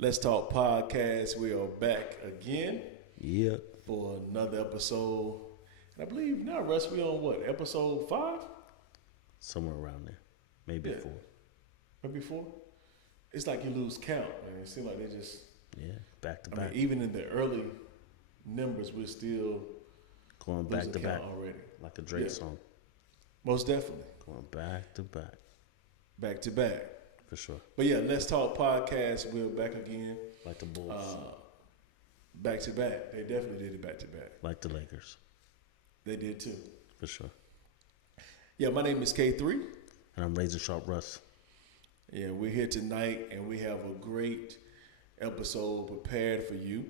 Let's Talk Podcast. We are back again Yeah, for another episode. And I believe now, Russ, we on what, episode 5? somewhere around there, maybe Yeah. 4. Maybe 4? It's like you lose count, man. It seems like they just, Yeah, back to I mean, back, even in the early numbers, we're still going back losing to count back, already. like a Drake Yeah. song. Most definitely. Going back to back, Back to back. for sure. But yeah, Let's Talk Podcast. We're back again. Like the Bulls, Back to back. They definitely did it back to back. like the Lakers, They did too. for sure. Yeah, my name is K3. And I'm Razor Sharp Russ. Yeah, we're here tonight and we have a great episode prepared for you.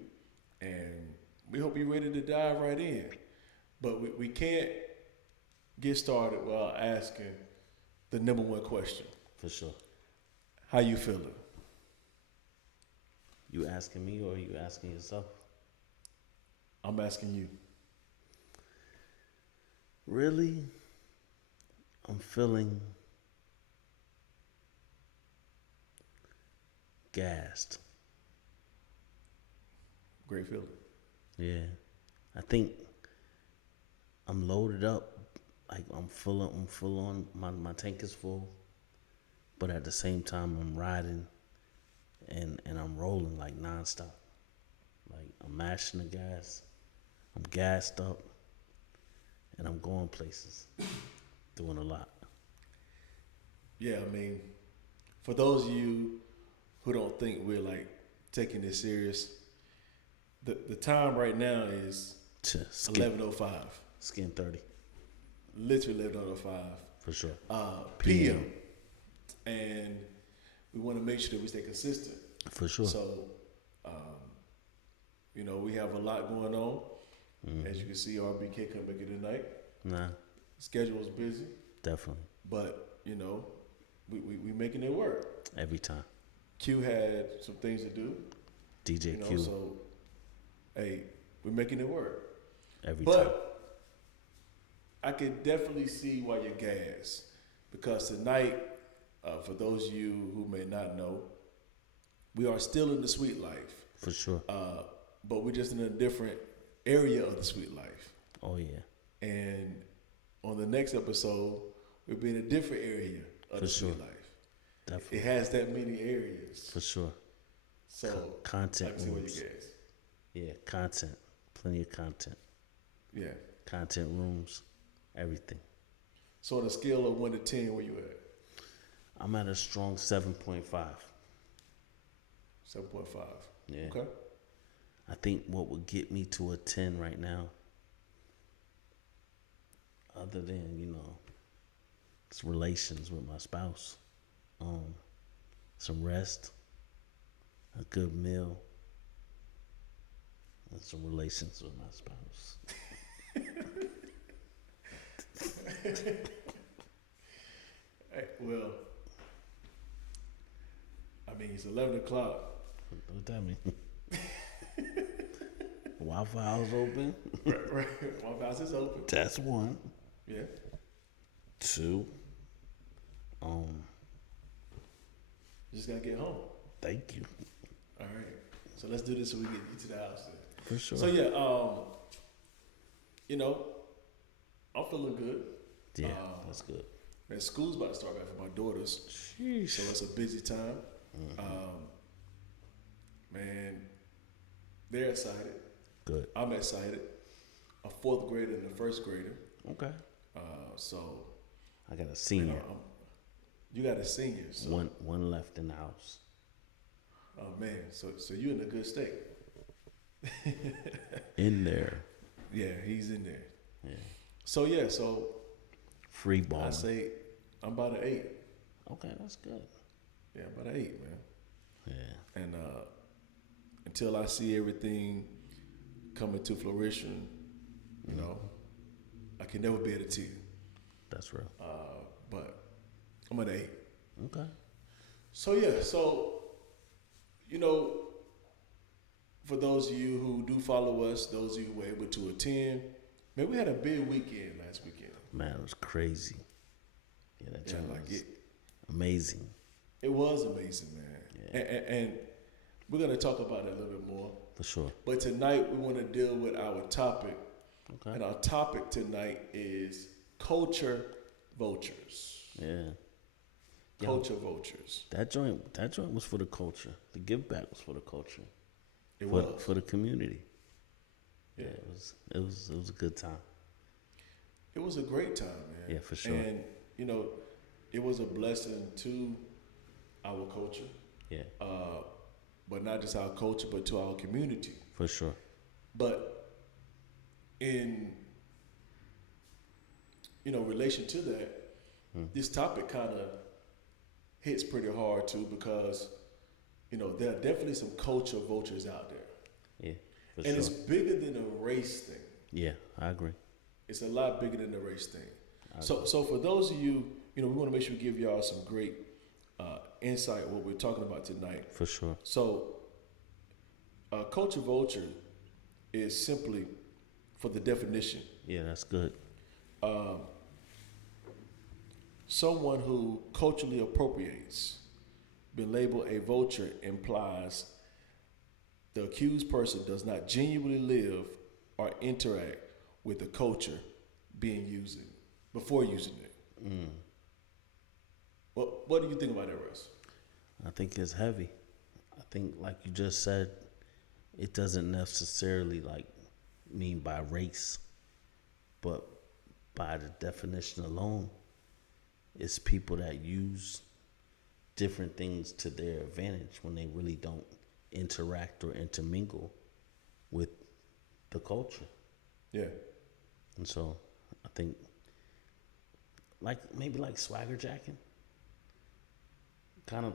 And we hope you're ready to dive right in. But we can't get started without asking the number one question. For sure. How you feeling? You asking me or you asking yourself? I'm asking you. Really? I'm feeling gassed. Great feeling. Yeah. I think I'm loaded up. Like I'm full on. My tank is full. But at the same time I'm riding and I'm rolling like nonstop. Like I'm mashing the gas. I'm gassed up. And I'm going places. Doing a lot. Yeah, I mean, for those of you who don't think we're like taking this serious, the time right now is Skin, 11:05. skin 30. Literally 11:05 For sure. p.m. And we want to make sure that we stay consistent. For sure. So, we have a lot going on. As you can see, RBK couldn't make it tonight. Nah, Schedule was busy, definitely. but we making it work. Every time. Q had some things to do, DJ Q. so hey, we're making it work. Every time. But I could definitely see why you're gassed because tonight, for those of you who may not know, we are still in the sweet life, For sure. but we're just in a different area of the sweet life. Oh, yeah. And on the next episode, we'll be in a different area of For the sure. sweet life. Definitely. It has that many areas. For sure. So Content I can see why you're rooms. gassed. Yeah, content. Plenty of content. Yeah. Content rooms. Everything. So on a scale of 1 to 10, where you at? I'm at a strong 7.5. 7.5. Yeah. Okay. I think what would get me to a 10 right now, other than, it's relations with my spouse, some rest, a good meal, and some relations with my spouse. Hey, well, I mean, it's 11 o'clock. What that mean? Wi-Fi house open. Right. My house is open. That's 1. Yeah. 2. Just got to get home. Thank you. All right. So let's do this so we get you to the house then. For sure. So yeah, I'm feeling good. Yeah, that's good. Man, school's about to start back for my daughters, so it's a busy time. Man, they're excited. Good. I'm excited. A 4th grader and a 1st grader. Okay. So I got a senior. you got a senior. So, One left in the house. oh man, so you're in a good state. In there. Yeah, he's in there. Yeah. So yeah, so Free ball. I say I'm about an 8. Okay, that's good. Yeah, about an 8, man. Yeah. And until I see everything coming to fruition, I can never be at a 10. That's real. But I'm at an 8. Okay. So yeah, for those of you who do follow us, those of you who were able to attend, man, we had a big weekend last weekend. Man, it was crazy. Yeah, that Like was it. amazing. It was amazing, man. Yeah. And we're going to talk about it a little bit more. For sure. But tonight we want to deal with our topic. Okay. And our topic tonight is culture vultures. Yeah. Culture vultures. That joint was for the culture. The give back was for the culture. It was for the community. Yeah. It was a good time. It was a great time, man. Yeah, for sure. And it was a blessing to our culture. Yeah. But not just our culture, but to our community. For sure. But in relation to that, this topic kind of hits pretty hard too, because there are definitely some culture vultures out there. Yeah, for and sure. it's bigger than a race thing. Yeah, I agree. It's a lot bigger than the race thing. So for those of you, we want to make sure we give y'all some great insight what we're talking about tonight. For sure. So culture vulture is simply, for the definition, Yeah, that's good. someone who culturally appropriates. Being labeled a vulture implies the accused person does not genuinely live or interact with the culture being using before using it. What do you think about that, Russ? I think it's heavy. I think, like you just said, it doesn't necessarily mean by race, but by the definition alone, it's people that use different things to their advantage when they really don't interact or intermingle with the culture. Yeah. And so I think maybe swagger jacking, kind of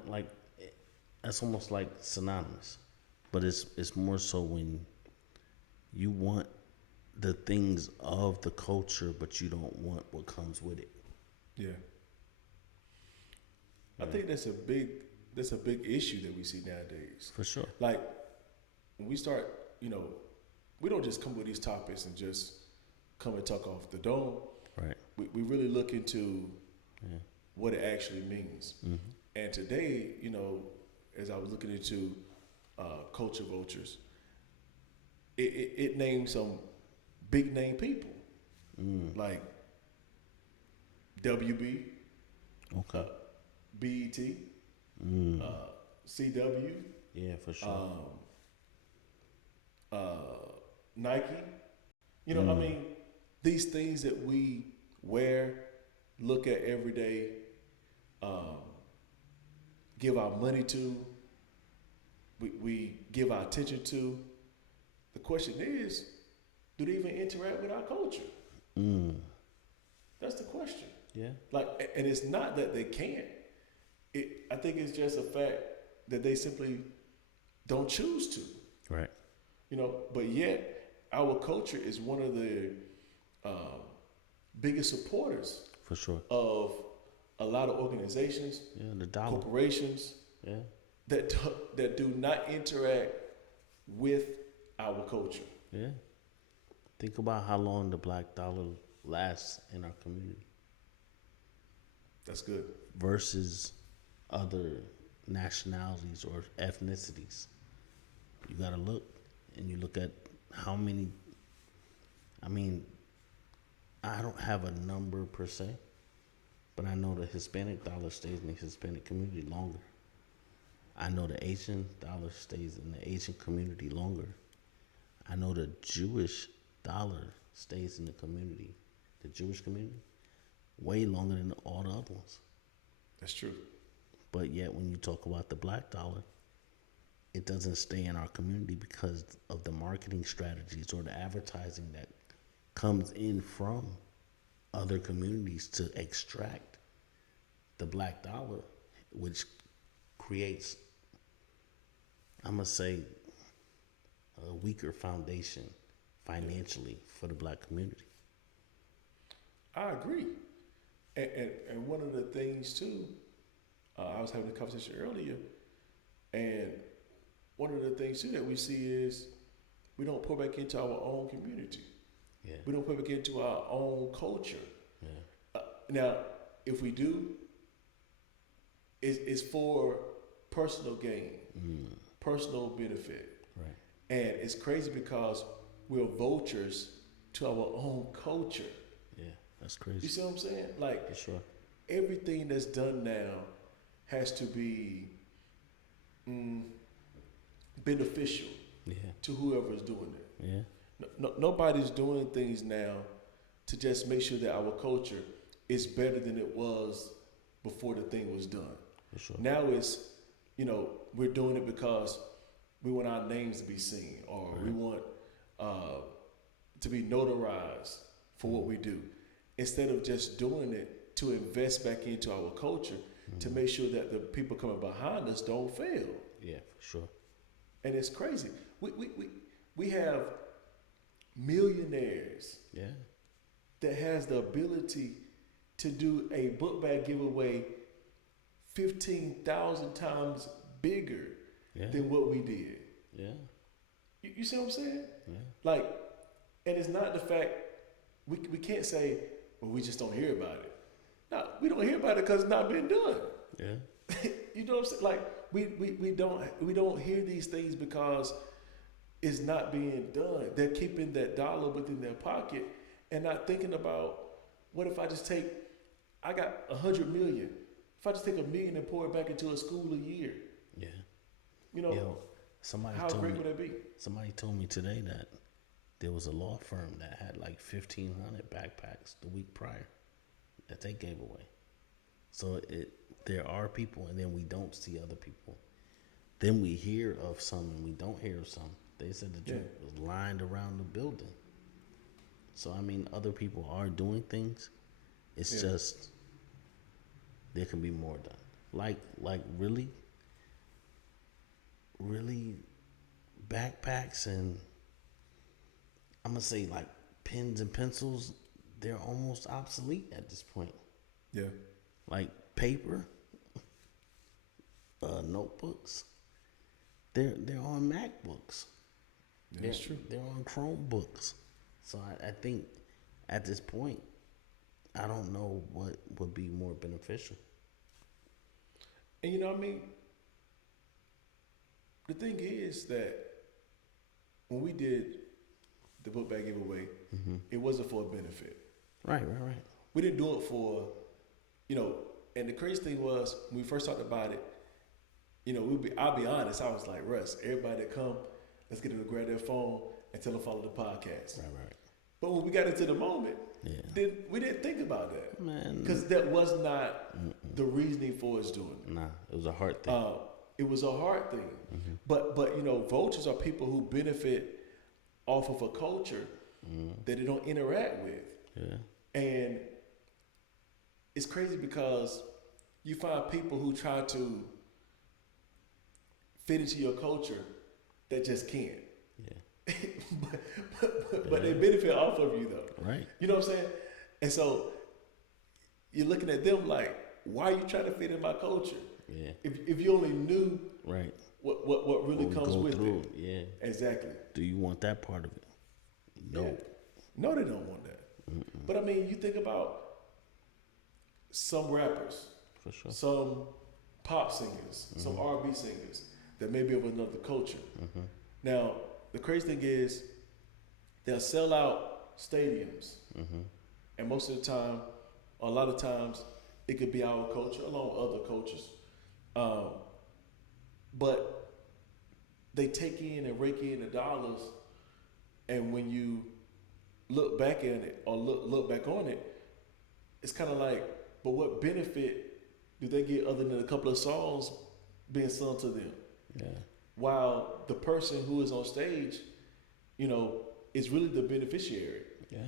that's almost like synonymous, but it's more so when you want the things of the culture, but you don't want what comes with it. Yeah. I think that's a big issue that we see nowadays. For sure. Like when we start, we don't just come with these topics and just come and talk off the dome. Right. We really look into what it actually means. Mm-hmm. And today, as I was looking into culture vultures, it named some big name people like WB, Okay. BET, CW, Yeah, for sure. Nike. I mean, these things that we wear, look at every day, give our money to, we give our attention to. The question is, do they even interact with our culture? That's the question. Yeah. And it's not that they can't. I think it's just a fact that they simply don't choose to. Right. But yet our culture is one of the biggest supporters For sure. of a lot of organizations, Yeah, the dollar. corporations Yeah. that do not interact with our culture. Yeah. Think about how long the black dollar lasts in our community That's good. versus other nationalities or ethnicities. You gotta look, and you look at how many. I mean, I don't have a number per se, but I know the Hispanic dollar stays in the Hispanic community longer. I know the Asian dollar stays in the Asian community longer. I know the Jewish dollar stays in the community, the Jewish community, way longer than all the other ones. That's true. But yet, when you talk about the black dollar, it doesn't stay in our community because of the marketing strategies or the advertising that comes in from other communities to extract the black dollar, which creates, I'm going to say, a weaker foundation financially for the black community. I agree. And one of the things too, I was having a conversation earlier, and one of the things too that we see is we don't pour back into our own community. Yeah. We don't pour back into our own culture. Yeah. Now, if we do, it's for personal gain, personal benefit. Right. And it's crazy because we're vultures to our own culture. Yeah, that's You crazy. see what I'm saying? Like For sure. everything that's done now has to be mm, beneficial Yeah. to whoever's doing it. Yeah. Nobody's doing things now to just make sure that our culture is better than it was before the thing was done. For sure. Now it's, we're doing it because we want our names to be seen, or we want to be notarized for what we do, instead of just doing it to invest back into our culture to make sure that the people coming behind us don't fail. Yeah, for sure. And it's crazy. We have millionaires Yeah. that has the ability to do a book bag giveaway 15,000 times bigger Yeah. than what we did. Yeah. You see what I'm saying? Yeah. Like, and it's not the fact we can't say, well, we just don't hear about it. No, we don't hear about it because it's not been done. Yeah. You know what I'm saying? Like we don't hear these things because it's not being done. They're keeping that dollar within their pocket and not thinking about, what if I got 100 million. If I just take $1 million and pour it back into a school a year, Yeah. Yo, somebody how told great me, would that be? Somebody told me today that there was a law firm that had like 1,500 backpacks the week prior that they gave away. So there are people, and then we don't see other people. Then we hear of some, and we don't hear of some. They said the joint was lined around the building. So I mean, other people are doing things. It's just there can be more done. Like really backpacks, and I'm gonna say like pens and pencils, they're almost obsolete at this point. Yeah. Like paper, notebooks, they're on MacBooks. Yeah, that's true. They're on Chromebooks. So I think at this point, I don't know what would be more beneficial. And you know what I mean? The thing is that when we did the book bag giveaway, it wasn't for a benefit. Right. We didn't do it for, and the crazy thing was, when we first talked about it, I'll be honest, I was like, Russ, everybody that come, let's get them to grab their phone and tell them to follow the podcast. Right. But when we got into the moment, Yeah. we didn't think about that. Man. Because that was not the reasoning for us doing it. Nah, it was a heart thing. It was a hard thing. But vultures are people who benefit off of a culture that they don't interact with. Yeah. And it's crazy because you find people who try to fit into your culture that just can't. Yeah. but they benefit off of you though. Right. You know what I'm saying? And so you're looking at them like, why are you trying to fit in my culture? Yeah. If you only knew Right. what really What we comes go with through, it. Yeah. Exactly. Do you want that part of it? No. Yeah. No, they don't want that. But I mean, you think about some rappers, For sure. some pop singers, some R&B singers that may be of another culture. Now, the crazy thing is, they'll sell out stadiums, and most of the time, a lot of times, it could be our culture along with other cultures. But they take in and rake in the dollars, and when you look back at it or look back on it, it's kind of like, but what benefit do they get other than a couple of songs being sung to them? Yeah. While the person who is on stage, is really the beneficiary. Yeah.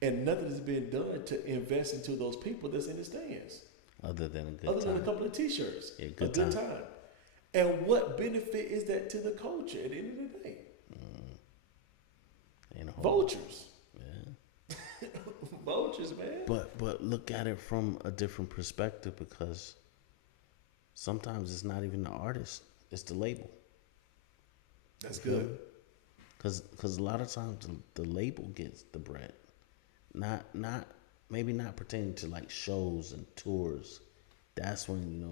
And nothing is being done to invest into those people that's in the stands. Other than a good Other time. than a couple of t-shirts. Yeah, a good good time. time. And what benefit is that to the culture at the end of the day? Ain't a whole Vultures. Yeah. Vultures, man. But look at it from a different perspective, because sometimes it's not even the artist, it's the label. That's good. Because a lot of times the label gets the bread, maybe not pertaining to like shows and tours. That's when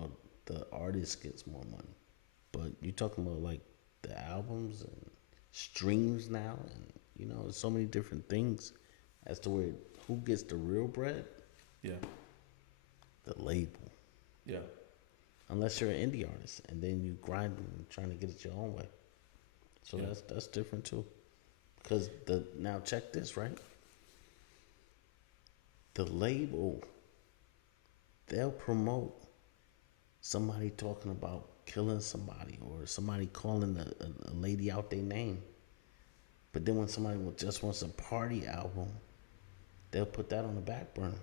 the artist gets more money. But you're talking about like the albums and streams now, and there's so many different things as to where who gets the real bread. Yeah. The label. Yeah. Unless you're an indie artist and then you grind and trying to get it your own way. So that's different too. Because now check this, right? The label, they'll promote somebody talking about killing somebody or somebody calling a lady out their name. But then when somebody just wants a party album, they'll put that on the back burner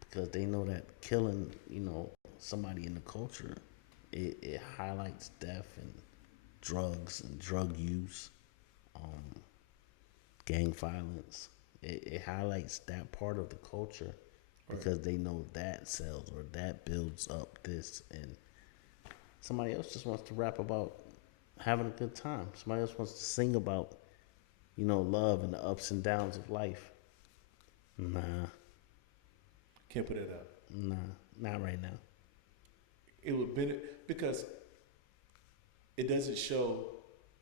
because they know that killing, somebody in the culture, it highlights death and drugs and drug use, gang violence. It highlights that part of the culture because they know that sells or that builds up this, and somebody else just wants to rap about having a good time. Somebody else wants to sing about, love and the ups and downs of life. Nah. Can't put it out. Nah, not right now. It would benefit because it doesn't show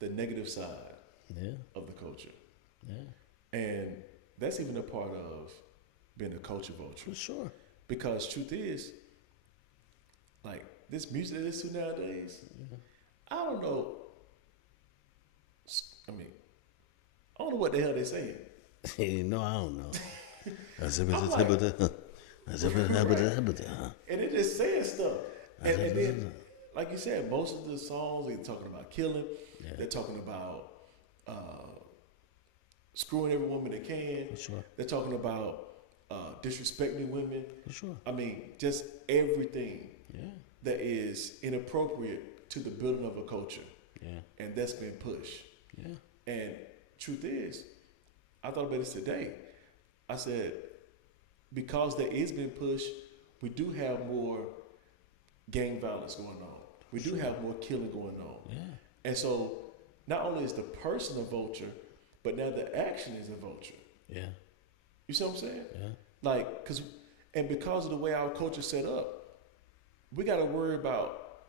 the negative side of the culture. Yeah. And that's even a part of being a culture vulture. For sure. Because truth is, like this music they listen to nowadays, I don't know. I mean, I don't know what the hell they're saying. I don't know. And they're just saying stuff. And then, like you said, most of the songs they're talking about killing. Yeah. They're talking about screwing every woman they can. For sure. They're talking about disrespecting women. For sure. I mean, just everything that is inappropriate to the building of a culture. Yeah. And that's been pushed. Yeah. And truth is, I thought about this today. I said, because that is being pushed, we do have more gang violence going on. We do have more killing going on. Yeah. And so not only is the person a vulture, but now the action is a vulture. Yeah. You see what I'm saying? Yeah. Like, because of the way our culture's set up, we got to worry about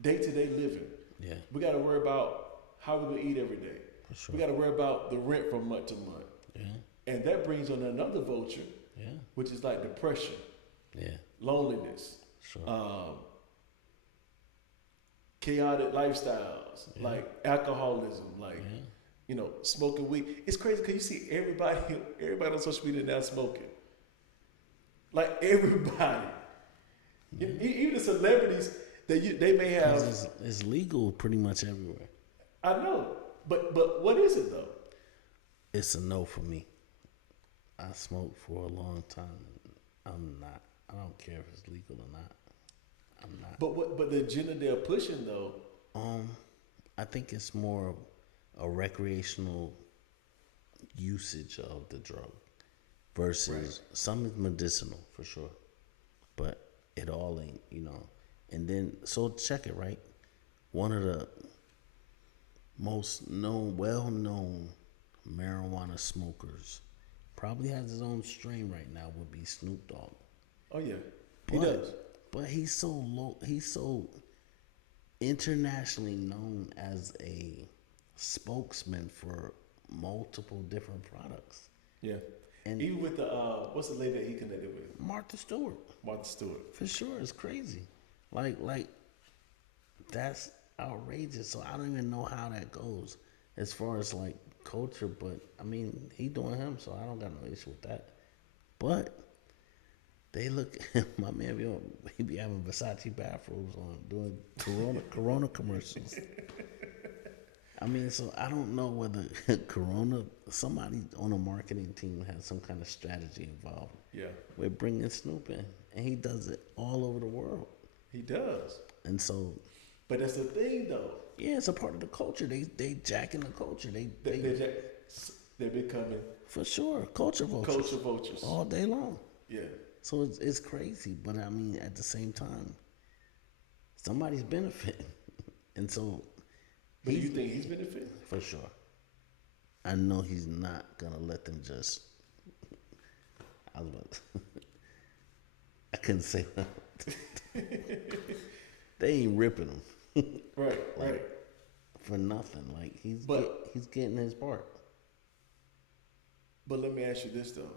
day-to-day living. Yeah. We got to worry about how we're going to eat every day. For sure. We got to worry about the rent from month to month. Yeah. And that brings on another vulture, which is like depression, loneliness, sure. Chaotic lifestyles, like alcoholism, like smoking weed. It's crazy because you see everybody on social media now smoking. Like everybody, even the celebrities they may have. It's legal pretty much everywhere. I know, but what is it though? It's a no for me. I smoked for a long time. I don't care if it's legal or not. I'm not. But the agenda they're pushing though. I think it's more a recreational usage of the drug versus some is medicinal for sure, but it all ain't, And then so check it right. One of the most well-known marijuana smokers probably has his own strain right now would be Snoop Dogg. Oh yeah, he does. But he's so internationally known as a spokesman for multiple different products. Yeah. And even with the what's the lady that he connected with? Martha Stewart. Martha Stewart. For sure, it's crazy. Like that's outrageous. So I don't even know how that goes as far as like culture, but I mean he doing him, so I don't got no issue with that. But they look, my man he be having Versace bathrobes on, doing Corona commercials. I mean, so I don't know whether somebody on a marketing team has some kind of strategy involved. Yeah. We're bringing Snoop in, and he does it all over the world. He does. And so. But that's the thing, though. Yeah, it's a part of the culture. They jacking the culture. They're becoming. For sure, culture vultures. Culture vultures. All day long. Yeah. So it's crazy, but I mean, at the same time, somebody's benefiting, and so. But do you think he's benefiting? For sure. I know he's not gonna let them just. I was about to, I couldn't say that. They ain't ripping him. Right. for nothing. Like But he's getting his part. but let me ask you this though.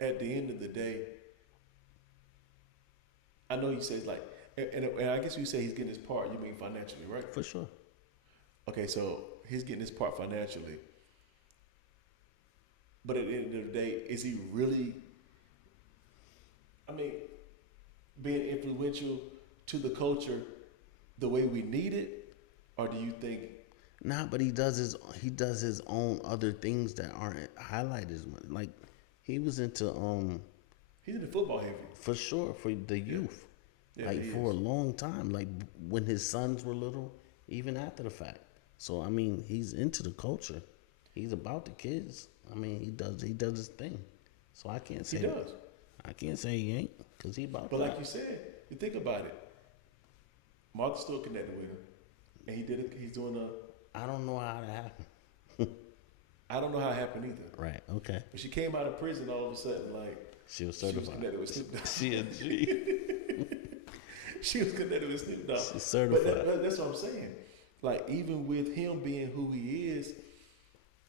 At the end of the day, I know you say like, and I guess you say he's getting his part. You mean financially, right? For sure. Okay, so he's getting his part financially. But at the end of the day, is he really? I mean, being influential to the culture the way we need it, or do you think? Nah, but he does his own other things that aren't highlighted as much. Like he was into He's into football heavy. for sure for the youth. Yeah, Like he for a is. long time. Like when his sons were little, even after the fact. So I mean, he's into the culture. He's about the kids. I mean, he does his thing. So He does. I can't say he ain't because he about But that. like you said, you think about it. Martha's still connected with him, and he did it. He's doing a. I don't know how that happened. I don't know how it happened either. Right. Okay. But she came out of prison all of a sudden, like She was she was certified. connected with Snoop Dogg. She a G. She was connected with Snoop Dogg. She's certified. But that's what I'm saying. Like even with him being who he is,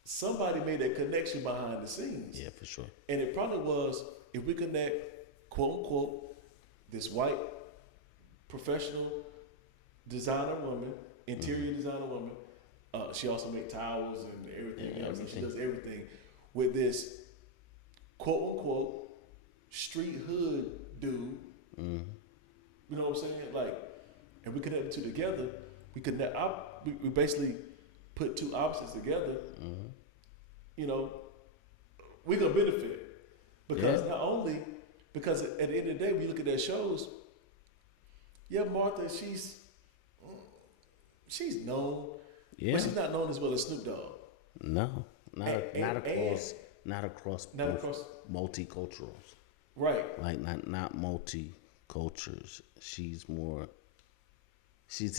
somebody made that connection behind the scenes. Yeah, for sure. And it probably was if we connect, quote unquote, this white professional designer woman, interior designer woman. She also makes towels and everything Yeah, else. And she everything. does everything with this quote unquote street hood dude. Mm-hmm. You know what I'm saying? Like, and we connect the two together. We connect. We basically put two opposites together. Mm-hmm. You know, we gonna benefit because Yeah. not only because at the end of the day, we look at their shows. Yeah, Martha, she's known, Yeah. but she's not known as well as Snoop Dogg. No, not Not across not both across. multiculturals. Right, Like not multicultures. She's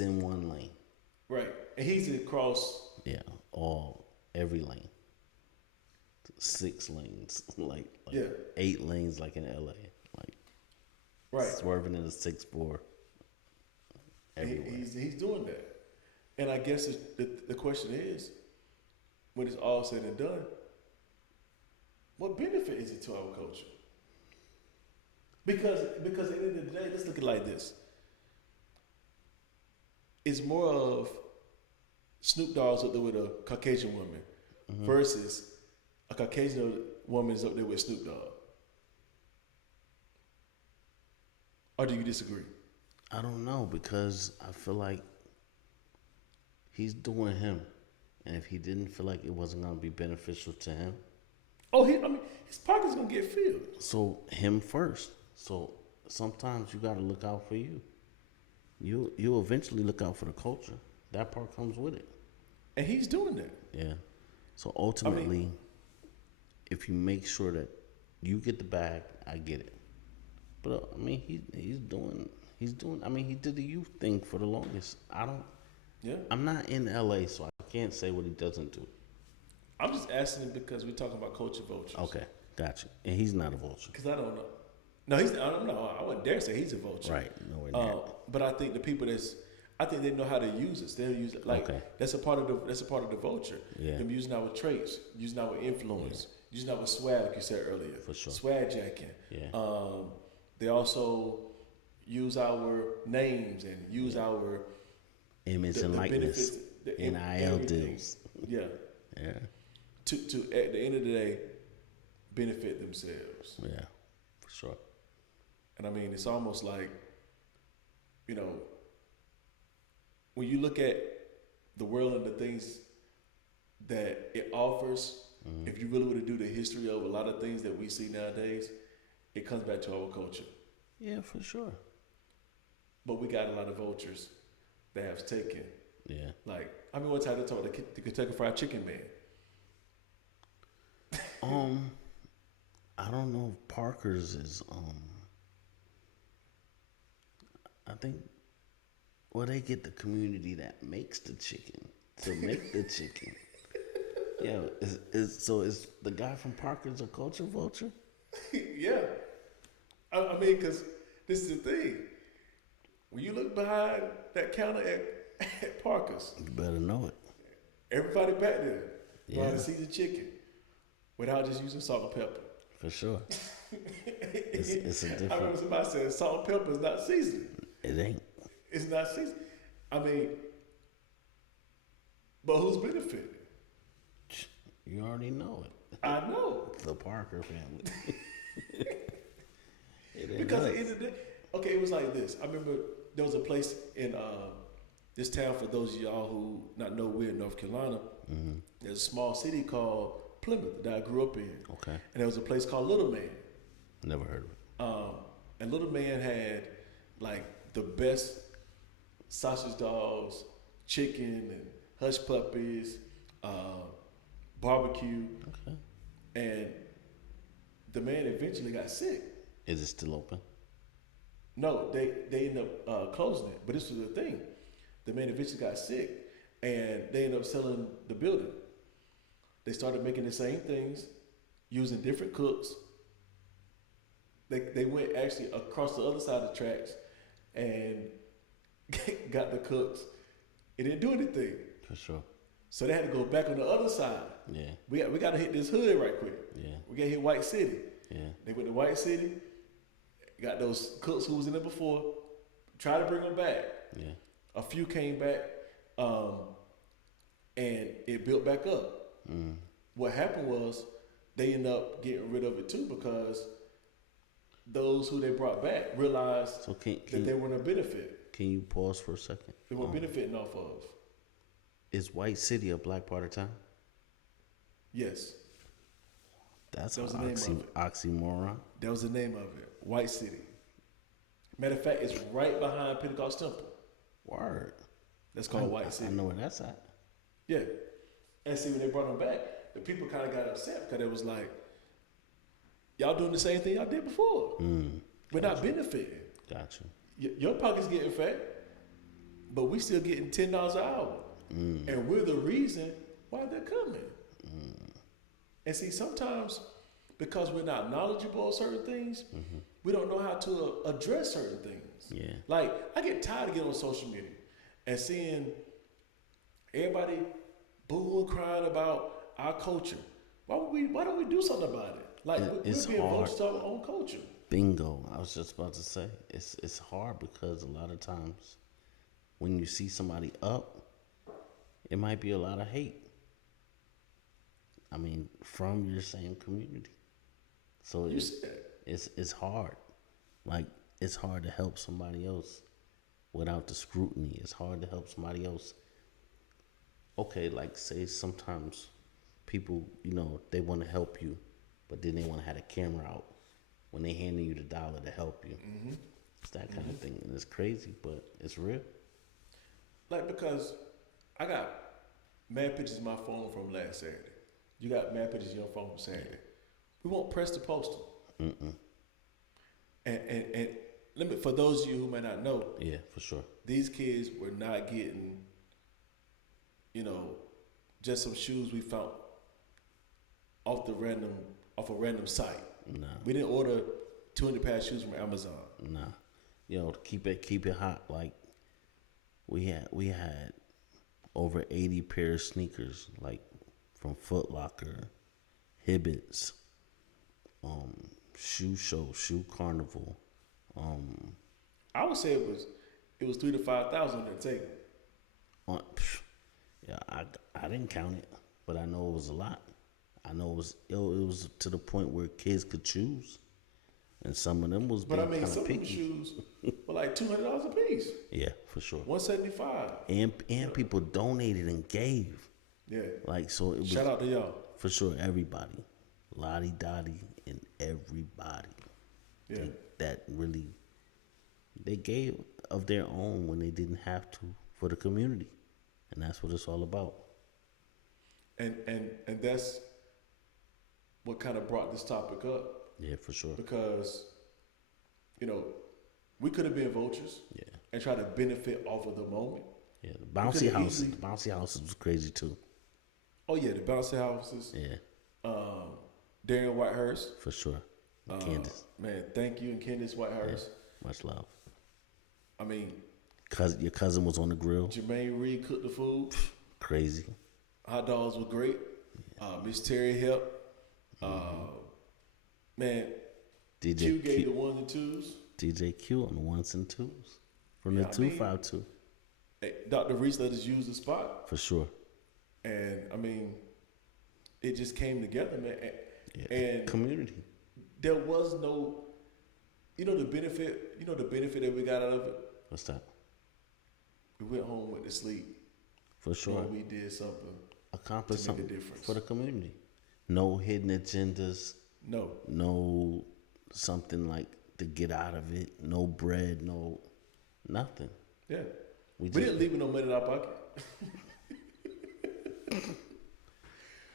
in one lane. right, and he's across. Yeah, every lane. 6 lanes, like Yeah. 8 lanes, like in LA, like Right, swerving in a 6-4 and everywhere. he's doing that, and I guess the question is, when it's all said and done, what benefit is it to our culture? Because at the end of the day, let's look at it like this. It's more of Snoop Dogg's up there with a Caucasian woman versus a Caucasian woman is up there with Snoop Dogg. Or do you disagree? I don't know because I feel like he's doing him, and if he didn't feel like it wasn't gonna be beneficial to him, Oh, his pocket's gonna get filled. so him first. So sometimes you gotta look out for you. You'll eventually look out for the culture. That part comes with it. And he's doing that. Yeah. So ultimately, if you make sure that you get the bag, I get it. But I mean, he's doing. I mean, he did the youth thing for the longest. Yeah. I'm not in LA, so I can't say what he doesn't do. I'm just asking him because we're talking about culture vultures. Okay, gotcha. And he's not a vulture, Because I don't know. No, I don't know. I wouldn't dare say he's a vulture. right? Nowhere near. But I think the people I think they know how to use it. They'll use it like Okay. that's a part of the vulture. Yeah. Them using our traits, using our influence, using our swag, like you said earlier. For sure. Swag jacking. Yeah. They also use our names and use our Image and the likeness, benefits, the NIL everything. deals. Yeah. Yeah, To at the end of the day, benefit themselves. yeah, for sure. And I mean, it's almost like, you know, when you look at the world and the things that it offers, if you really want to do the history of a lot of things that we see nowadays, it comes back to our culture. Yeah, for sure. But we got a lot of vultures that have taken. Yeah. Like, I mean, one time they talked the Kentucky Fried Chicken man. I don't know if Parker's is I think they get the community that makes the chicken to make the chicken. Yeah, is the guy from Parker's a culture vulture? Yeah. I mean, because this is the thing. When you look behind that counter at Parker's. You better know it. Everybody back there Yeah. buying seasoned chicken without just using salt and pepper. For sure. It's a I different. remember somebody said salt and pepper is not seasoning. It ain't. It's not seasoning. I mean, but who's benefiting? You already know it. I know. The Parker family. It ain't Because at nuts. the end of the day, okay, it was like this. I remember there was a place in this town, for those of y'all who not know, we're in North Carolina. Mm-hmm. There's a small city called Plymouth that I grew up in. Okay. And there was a place called Little Man. Never heard of it. And Little Man had like the best sausage dogs, chicken, and hush puppies, barbecue. Okay. And the man eventually got sick. Is it still open? No, they ended up closing it. But this was the thing. The man eventually got sick, and they ended up selling the building. They started making the same things, using different cooks. They went actually across the other side of the tracks and got the cooks. It didn't do anything. For sure. So they had to go back on the other side. Yeah. We got to hit this hood right quick. Yeah. We got to hit White City. Yeah. They went to White City, got those cooks who was in there before, tried to bring them back. Yeah. A few came back, and it built back up. Mm. What happened was they ended up getting rid of it too, because those who they brought back realized So that they weren't a benefit. can you pause for a second? They weren't benefiting off of. Is White City a black part of town? Yes, That's That was an the name of it. oxymoron. that was the name of it. White City. Matter of fact, it's right behind Pentecost Temple. Word. That's called I White City. know where that's at. Yeah. And see, when they brought them back, the people kind of got upset because it was like, y'all doing the same thing y'all did before. We're not benefiting. Gotcha. Your pocket's getting fat, but we still getting $10 an hour. And we're the reason why they're coming. And see, sometimes because we're not knowledgeable of certain things, we don't know how to address certain things. Yeah. Like, I get tired of getting on social media and seeing everybody booing, crying about our culture. Why don't we do something about it? Like, It's we're being hard. vultures to our own culture. Bingo. I was just about to say it's hard because a lot of times when you see somebody up, it might be a lot of hate. I mean, from your same community. So You see that? it's hard. Like, it's hard to help somebody else without the scrutiny. It's hard to help somebody else. Okay, like, say sometimes people, they want to help you, but then they want to have a camera out when they handing you the dollar to help you. It's that kind of thing, and it's crazy, but it's real. Like, because I got mad pictures in my phone from last Saturday. You got mad pictures in your phone from Saturday. We won't press to post them. And let me, for those of you who may not know, Yeah, for sure. these kids were not getting, just some shoes we found off a random site. Nah, We didn't order 200 pair of shoes from Amazon. nah. To keep it hot. Like, we had over 80 pair of sneakers, like from Foot Locker, Hibbett's, Shoe Show, Shoe Carnival. I would say it was 3,000 to 5,000 on that table. Yeah, I didn't count it, but I know it was a lot. I know it was to the point where kids could choose, and some of them was But being I mean, kind some of of the picky. shoes were like $200 a piece, Yeah, for sure. $175. And people donated and gave. Yeah. Like, so it was Shout out to y'all. for sure everybody, Lottie Dottie and everybody. Yeah. That really they gave of their own when they didn't have to for the community, and that's what it's all about. And that's what kind of brought this topic up, Yeah, for sure. because we could have been vultures Yeah, and try to benefit off of the moment. yeah. The bouncy could've houses, easily- the bouncy houses was crazy too. Oh yeah, the bouncy houses. Yeah, Darren Whitehurst. for sure. Candace, Man, thank you, and Candace Whitehurst. much love. I mean, Your cousin was on the grill. Jermaine Reed cooked the food. Crazy. Hot dogs were great. Miss Terry helped. Man, DJ Q gave Q, the ones and twos. DJ Q on the ones and twos from Yeah, the 252 Hey, Dr. Reese let us use the spot. for sure. And I mean, it just came together, man. Yeah. And Community. there was no, the benefit that we got out of it. What's that? We went home, went to sleep. For sure. Knowing we did something Accomplish to make a something difference for the community. No hidden agendas. No, No something like to get out of it. No bread. No nothing. yeah. We We didn't leave with no money in our pocket.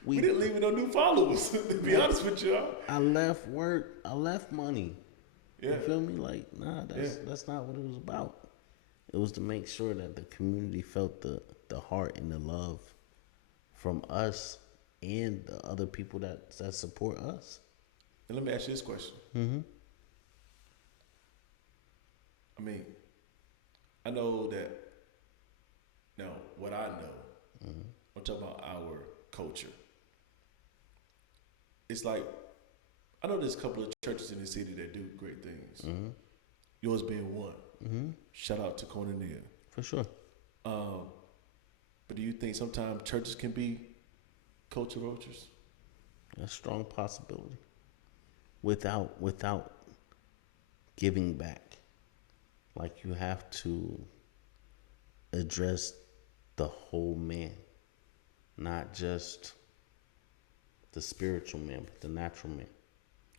We we didn't leave with no new followers. To be honest with you, I left work. I left money. yeah, You feel me? Like, nah, that's not what it was about. It was to make sure that the community felt the heart and the love from us and the other people that support us. And let me ask you this question. Mm-hmm. I mean, I know that. Now, what I know, I'm talking about our culture. It's like, I know there's a couple of churches in the city that do great things. Yours being one. Shout out to Cornelia. For sure. But do you think sometimes churches can be culture vultures? A strong possibility. Without giving back. Like, you have to address the whole man, not just the spiritual man, but the natural man.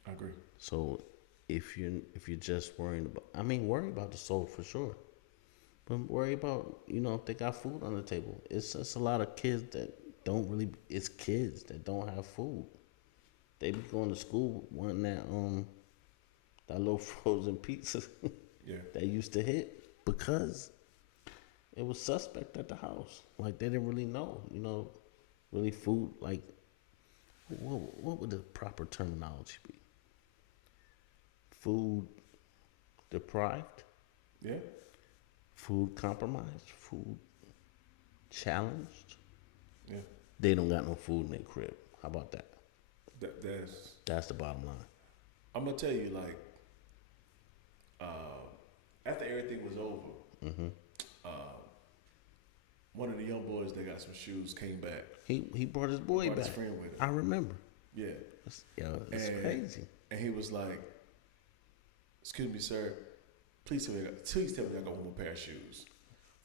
I agree. So if you're just worrying about, worry about the soul for sure, but worry about if they got food on the table. It's just a lot of kids that don't really. It's kids that don't have food. They be going to school wanting that little frozen pizza Yeah. that used to hit because it was suspect at the house. Like, they didn't really know, really food. Like, what would the proper terminology be? Food deprived? Yeah. Food compromised? Food challenged? Yeah. They don't got no food in their crib. How about that? That's the bottom line. I'm gonna tell you, like, after everything was over, one of the young boys that got some shoes came back. He brought his boy Brought back. his friend with him. I remember. Yeah. It's crazy. And he was like, "Excuse me, sir. Please tell me I got one more pair of shoes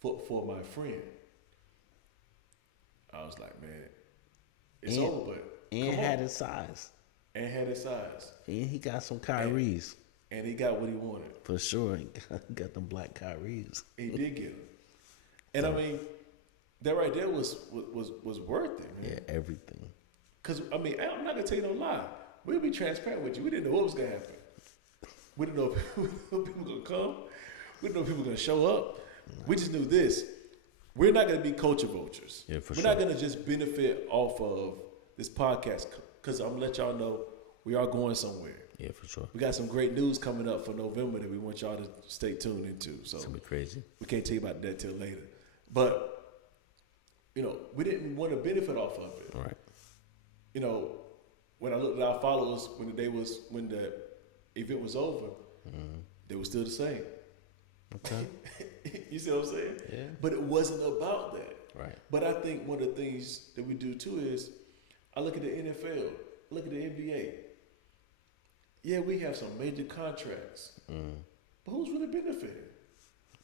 for my friend." I was like, "Man, it's over." But And come had on. his size. And had his size. And he got some Kyries. And he got what he wanted. For sure. He got them black Kyries. He did get them. And I mean, that right there was worth it, man. Yeah, everything. Because, I'm not going to tell you no lie. We'll be transparent with you. We didn't know what was going to happen. We didn't know if people were going to come. We didn't know if people were going to show up. We just knew this. We're not going to be culture vultures. Yeah, for We're sure. not going to just benefit off of this podcast. Because I'm going to let y'all know we are going somewhere. Yeah, for sure. We got some great news coming up for November that we want y'all to stay tuned into. So It's gonna be crazy. we can't tell you about that till later. But, we didn't want to benefit off of it. All right. When I looked at our followers when the event was over, they were still the same. Okay. You see what I'm saying? Yeah. But it wasn't about that. Right. But I think one of the things that we do too is I look at the NFL, look at the NBA. Yeah, we have some major contracts. But who's really benefiting?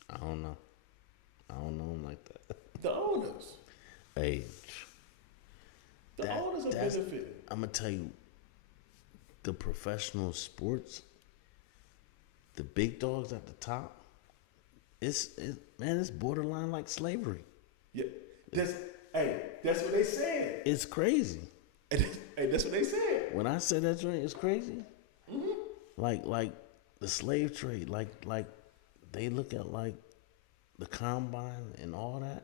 I don't know. I don't know him like that. The owners. Hey. The owners are benefiting. I'm gonna tell you, the professional sports, the big dogs at the top, it's borderline like slavery. Yeah. That's what they said. It's crazy. Hey, that's what they said. When I say that joint, it's crazy. Like the slave trade, like they look at like the combine and all that.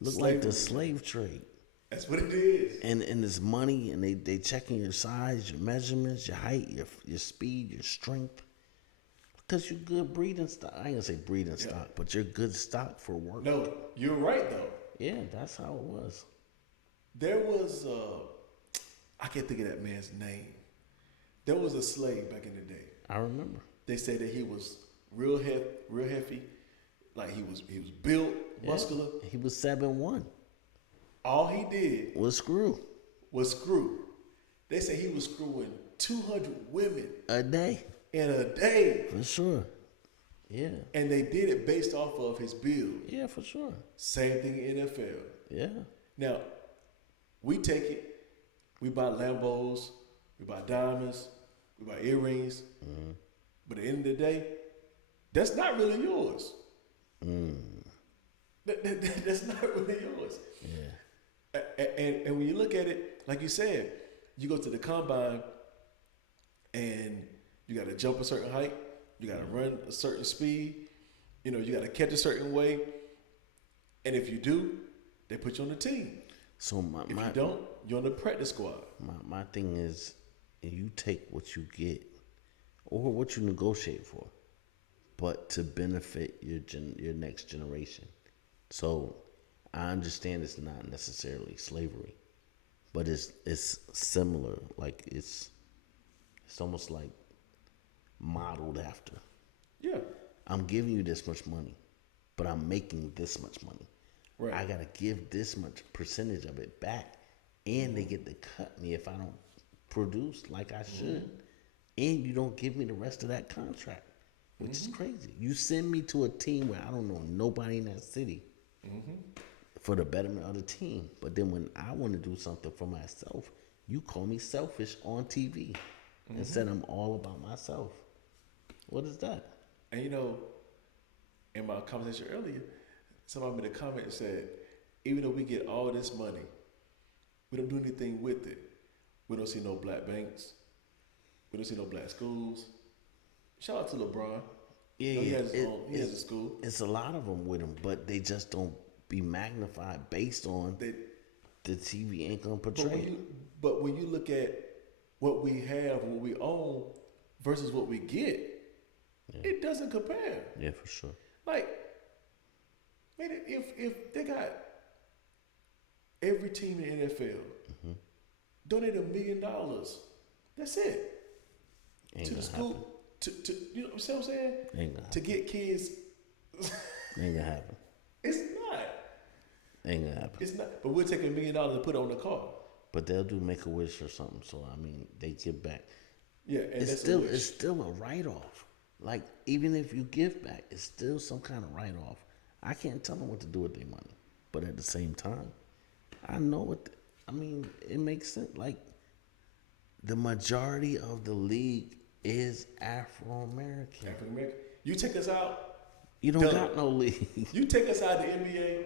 Look like the slave trade. That's what it is. And it's money, and they checking your size, your measurements, your height, your speed, your strength. Because you're good breeding stock. I ain't gonna say breeding stock, but you're good stock for work. No, you're right though. Yeah, that's how it was. There was I can't think of that man's name. There was a slave back in the day. I remember. They say that he was real hefty, like he was built, muscular. He was 7'1". All he did Was screw was screw. They say he was screwing 200 women a day in a day, for sure. Yeah, and they did it based off of his build. yeah, for sure. Same thing in NFL. Yeah, Now, we take it, we buy Lambos, we buy diamonds, we buy earrings, but at the end of the day, that's not really yours. That's not really yours. yeah, And when you look at it, like you said, you go to the combine and you got to jump a certain height, you got to run a certain speed, you got to catch a certain way, and if you do, they put you on the team. So If you don't, you're on the practice squad. my thing is, you take what you get, or what you negotiate for, but to benefit your next generation. So I understand it's not necessarily slavery, but it's similar. Like it's almost like modeled after. Yeah. I'm giving you this much money, but I'm making this much money. Right. I gotta give this much percentage of it back, and they get to cut me if I don't produce like I should, and you don't give me the rest of that contract, which is crazy. You send me to a team where I don't know nobody in that city for the betterment of the team, but then when I want to do something for myself, you call me selfish on TV and said I'm all about myself. What is that? And in my conversation earlier, somebody made a comment and said, even though we get all this money, we don't do anything with it. We don't see no black banks. We don't see no black schools. Shout out to LeBron. Yeah, He has a school. It's a lot of them with them, but they just don't be magnified based on the TV income portrayed. But when you look at what we have, what we own, versus what we get, it doesn't compare. Yeah, for sure. Like, man, if they got every team in the NFL donate $1 million, that's it. Ain't to the gonna school, happen. to you know what I'm saying? Ain't gonna To get kids, Ain't gonna happen. it's not. Ain't gonna happen. It's not. But we'll take $1 million and put it on the car. But they'll do Make-A-Wish or something. So I mean, they give back. Yeah, and It's that's still a wish. it's still a write-off. Like even if you give back, it's still some kind of write-off. I can't tell them what to do with their money, but at the same time, I know what. I mean, it makes sense. Like the majority of the league is Afro-American. African American. You take us out, You don't Done. got no league. you take us out of the NBA,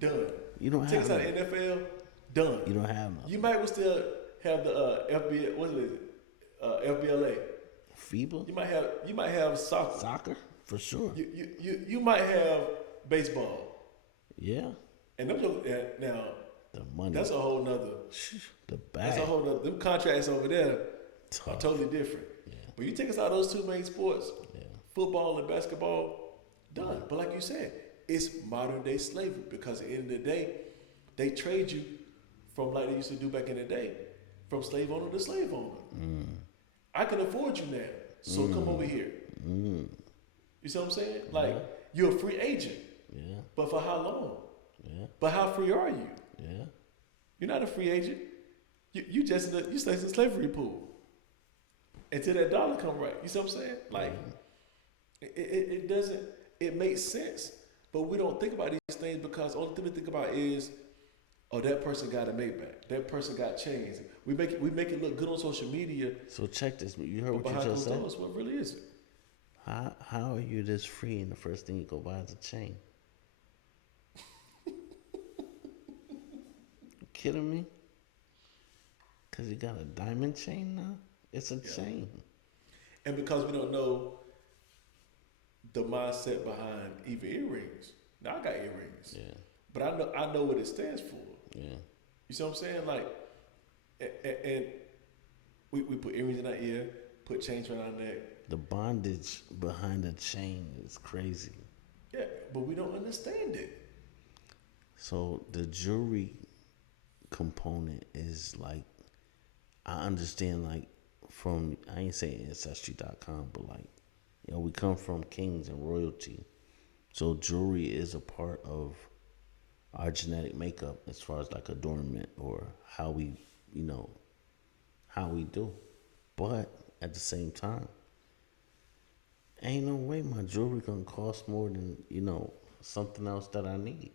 done. You don't Take have us out no. of the NFL, done. You don't have no. You might still have the FBA. What is it? FBLA. FIBA, You might have soccer. soccer for sure. You might have baseball. Yeah, And them now the money. that's a whole nother. The That's bag. a whole nother. Them contracts over there are Tough. totally different. Yeah. But you take us out of those two main sports, Yeah. football and basketball, done. But like you said, it's modern day slavery because at the end of the day, they trade you from like they used to do back in the day, from slave owner to slave owner. I can afford you now, so come over here. You see what I'm saying? Like you're a free agent, Yeah, but for how long? yeah, But how free are you? yeah. You're not a free agent. You just you stay in the slavery pool until that dollar come right. You see what I'm saying? Like it doesn't. It makes sense, but we don't think about these things because all the thing we think about is, oh, that person got a Maybach. That person got chains. We make it look good on social media, So check this. You heard but what you behind just closed said. doors, what really is it? How are you this free and the first thing you go buy is a chain? You kidding me? Cause you got a diamond chain now? It's a chain. And because we don't know the mindset behind even earrings. Now I got earrings, Yeah, but I know what it stands for. yeah, You see what I'm saying? Like, and we put earrings in our ear, put chains around our neck, The bondage behind the chain is crazy. Yeah, but we don't understand it. So the jewelry component is like, I understand, like, from, I ain't saying ancestry.com, but like, we come from kings and royalty. So jewelry is a part of our genetic makeup as far as like adornment or how we, you know, how we do. But at the same time, ain't no way my jewelry gonna cost more than, something else that I need.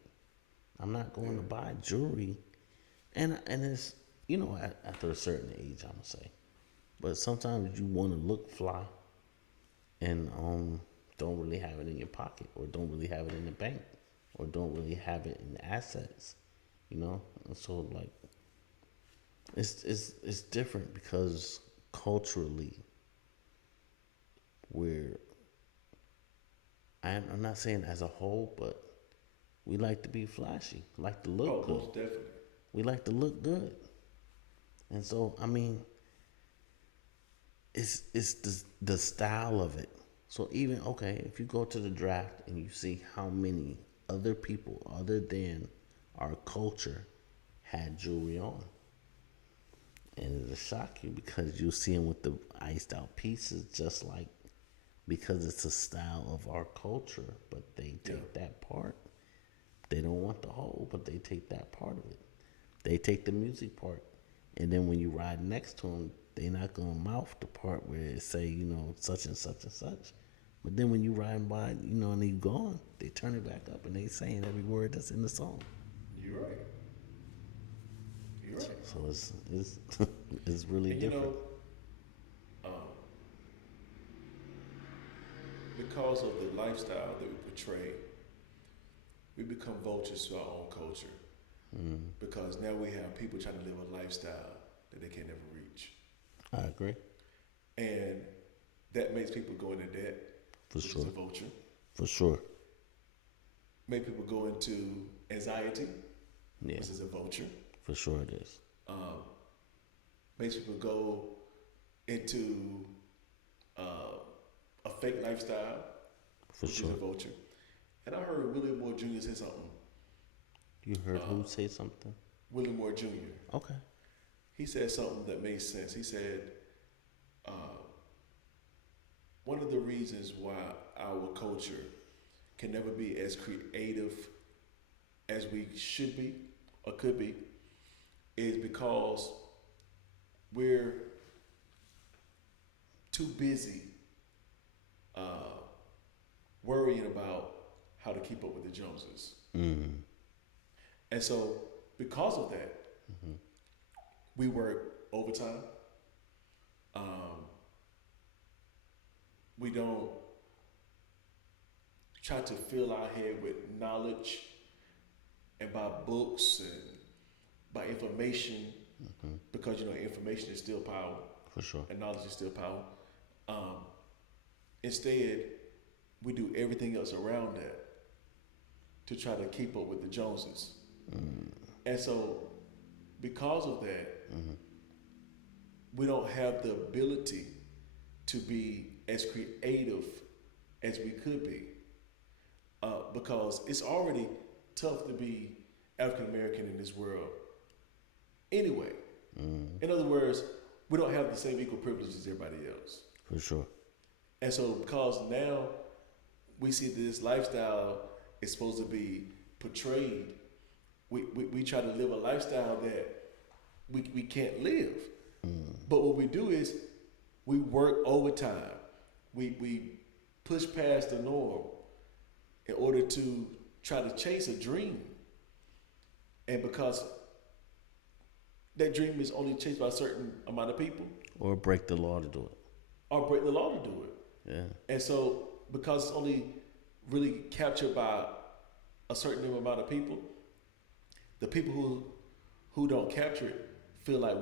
I'm not going to buy jewelry, and it's, after a certain age, I'm gonna say. But sometimes you want to look fly, and don't really have it in your pocket, or don't really have it in the bank, or don't really have it in assets, And so like, it's different because culturally, we're, I'm not saying as a whole, but we like to be flashy, like to look Oh, good. most definitely. We like to look good, and so I mean, it's the style of it. So even, okay, if you go to the draft and you see how many other people other than our culture had jewelry on, and it'll shock you because you'll see them with the iced out pieces, just like, because it's a style of our culture, but they take that part. They don't want the whole, but they take that part of it. They take the music part, and then when you ride next to them, they not gonna mouth the part where it say, such and such and such. But then when you ride by, and you gone, they turn it back up and they saying every word that's in the song. You're right. You're right. So it's it's really And different. um, because of the lifestyle that we portray, we become vultures to our own culture. Because now we have people trying to live a lifestyle that they can never reach. I agree. And that makes people go into debt, For which sure. is a vulture. For sure. Make people go into anxiety, Yeah. which is a vulture. For sure it is. Makes people go into a fake lifestyle, For which sure. is a vulture. And I heard William Moore Jr. say something. You heard who say something? William Moore Jr. Okay. He said something that made sense. He said, one of the reasons why our culture can never be as creative as we should be or could be is because we're too busy worrying about how to keep up with the Joneses. And so, because of that, we work overtime. We don't try to fill our head with knowledge and by books and by information, because information is still power. For sure. And knowledge is still power. Instead, we do everything else around that to try to keep up with the Joneses. And so, because of that, we don't have the ability to be as creative as we could be. Because it's already tough to be African American in this world anyway. In other words, we don't have the same equal privileges as everybody else. For sure. And so, because now we see this lifestyle is supposed to be portrayed, we try to live a lifestyle that we can't live. But what we do is we work overtime. We push past the norm in order to try to chase a dream. And because that dream is only chased by a certain amount of people, Or break the law to do it. or break the law to do it. Yeah. And so, because it's only really captured by a certain amount of people, the people who don't capture it feel like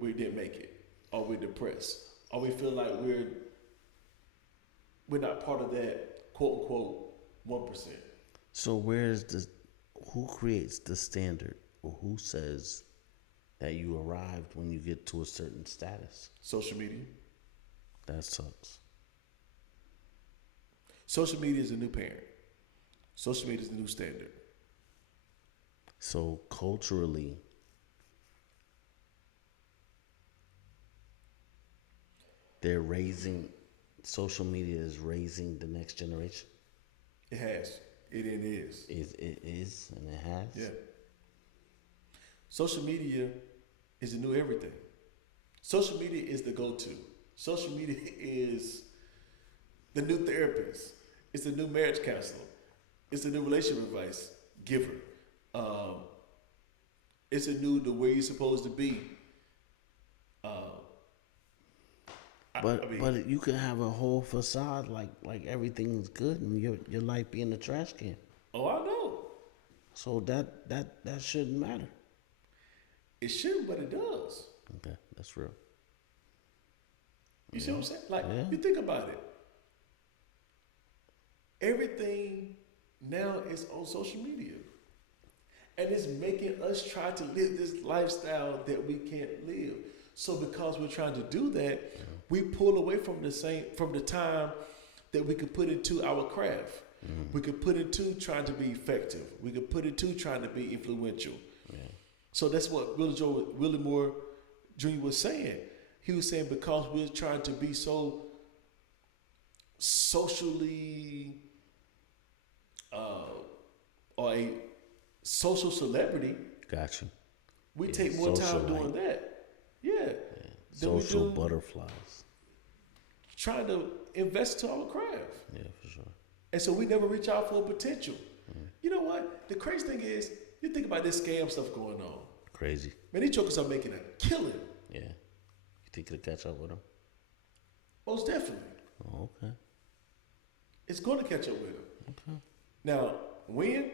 we didn't make it, or we're depressed, or we feel like we're not part of that quote unquote 1%. So who creates the standard, or who says that you arrived when you get to a certain status? Social media. That sucks. Social media is a new parent. Social media is the new standard. So culturally, they're raising. Social media is raising the next generation. It has. It is. It is, and it has. Yeah. Social media is the new everything. Social media is the go-to. Social media is the new therapist. It's the new marriage counselor. It's the new relationship advice giver. It's a new the way you're supposed to be. But you can have a whole facade like everything's good and your life be in the trash can. Oh, I know. So that shouldn't matter. It shouldn't, but it does. Okay, that's real. You see what I'm saying? Like, Yeah. you think about it. Everything now is on social media. And it's making us try to live this lifestyle that we can't live. So because we're trying to do that, we pull away from the time that we could put into our craft. We could put into trying to be effective. We could put into trying to be influential. Yeah. So that's what Willie Moore Jr. was saying. He was saying because we're trying to be so socially or a social celebrity, Gotcha. we Yeah, take more time socialite. doing that. Yeah. Than we Social do butterflies. trying to invest to our craft. Yeah, for sure. And so we never reach out for potential. You know what? The crazy thing is, you think about this scam stuff going on. Crazy. Man, these jokers are making a killing. Yeah. You think you'll catch up with them? Most definitely. Oh, okay. It's going to catch up with them. Okay. Now, when?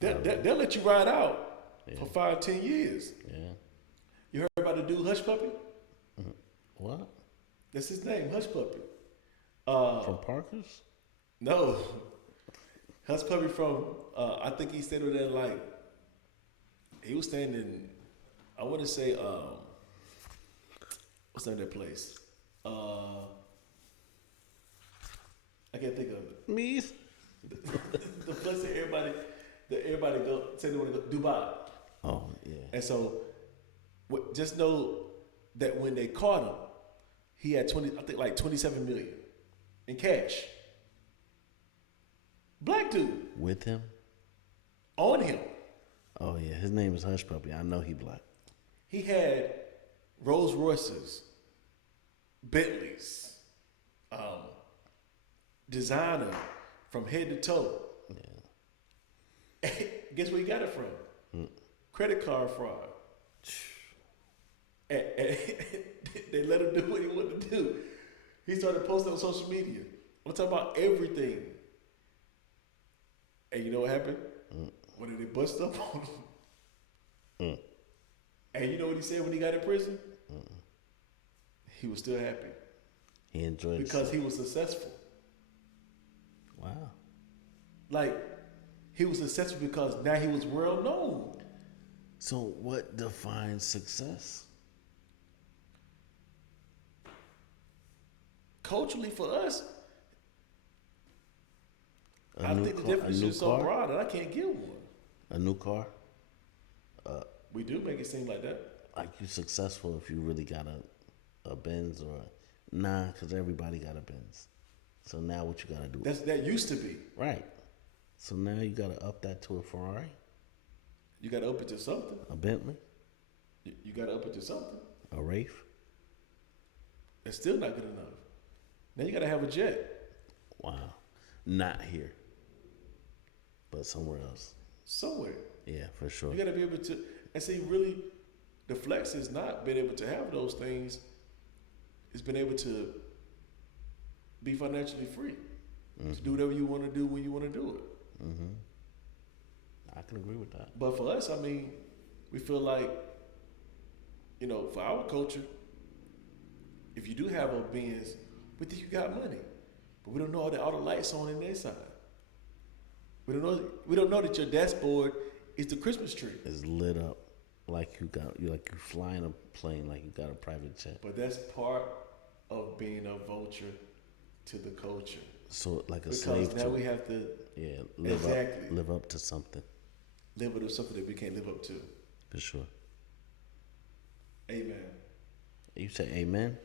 They'll let you ride out for 5-10 years. Yeah. You heard about the dude Hush Puppy? What? That's his name, Hush Puppy. From Parker's? No. Hush Puppy from, I think he stayed over there like, he was staying in, I want to say, what's the name of that place? I can't think of it. Me? The place that everybody go, say they want to go, Dubai. Oh, yeah. And so, just know that when they caught him, he had 27 million in cash. Black dude With him? on him. Oh, yeah. His name is Hush Puppy. I know he black. He had Rolls Royces, Bentleys, designer from head to toe. Yeah. Guess where he got it from? Credit card fraud. And they let him do what he wanted to do. He started posting on social media. I'm talking about everything. And you know what happened? When did they bust up on him? And you know what he said when he got in prison? He was still happy. He enjoyed it. Because he was successful. Wow. Like, he was successful because now he was well known. So, what defines success? Culturally, for us, A I new think the car- a definition new is so car? broad that I can't give one. A new car? We do make it seem like that. Like you successful if you really got a Benz or nah, because everybody got a Benz. So now what you gotta do? That used to be. Right. So now you gotta up that to a Ferrari, You got to up it to something. a Bentley, You got to up it to something. a Wraith. It's still not good enough. Now you got to have a jet Wow. Not here, but somewhere else. somewhere. Yeah, for sure. You got to be able to. And see, really, the flex is not being able to have those things. It's been able to be financially free. To do whatever you want to do when you want to do it. I can agree with that. But for us, I mean, we feel like, you know, for our culture, if you do have a Benz, we think you got money, but we don't know that all the lights on in their side. We don't know that your dashboard is the Christmas tree. It's lit up like you flying a plane, like you got a private jet. But that's part of being a vulture to the culture. So like a Because slave now to we it. have to Yeah, exactly live up to something live with something that we can't live up to. for sure. Amen. You say amen,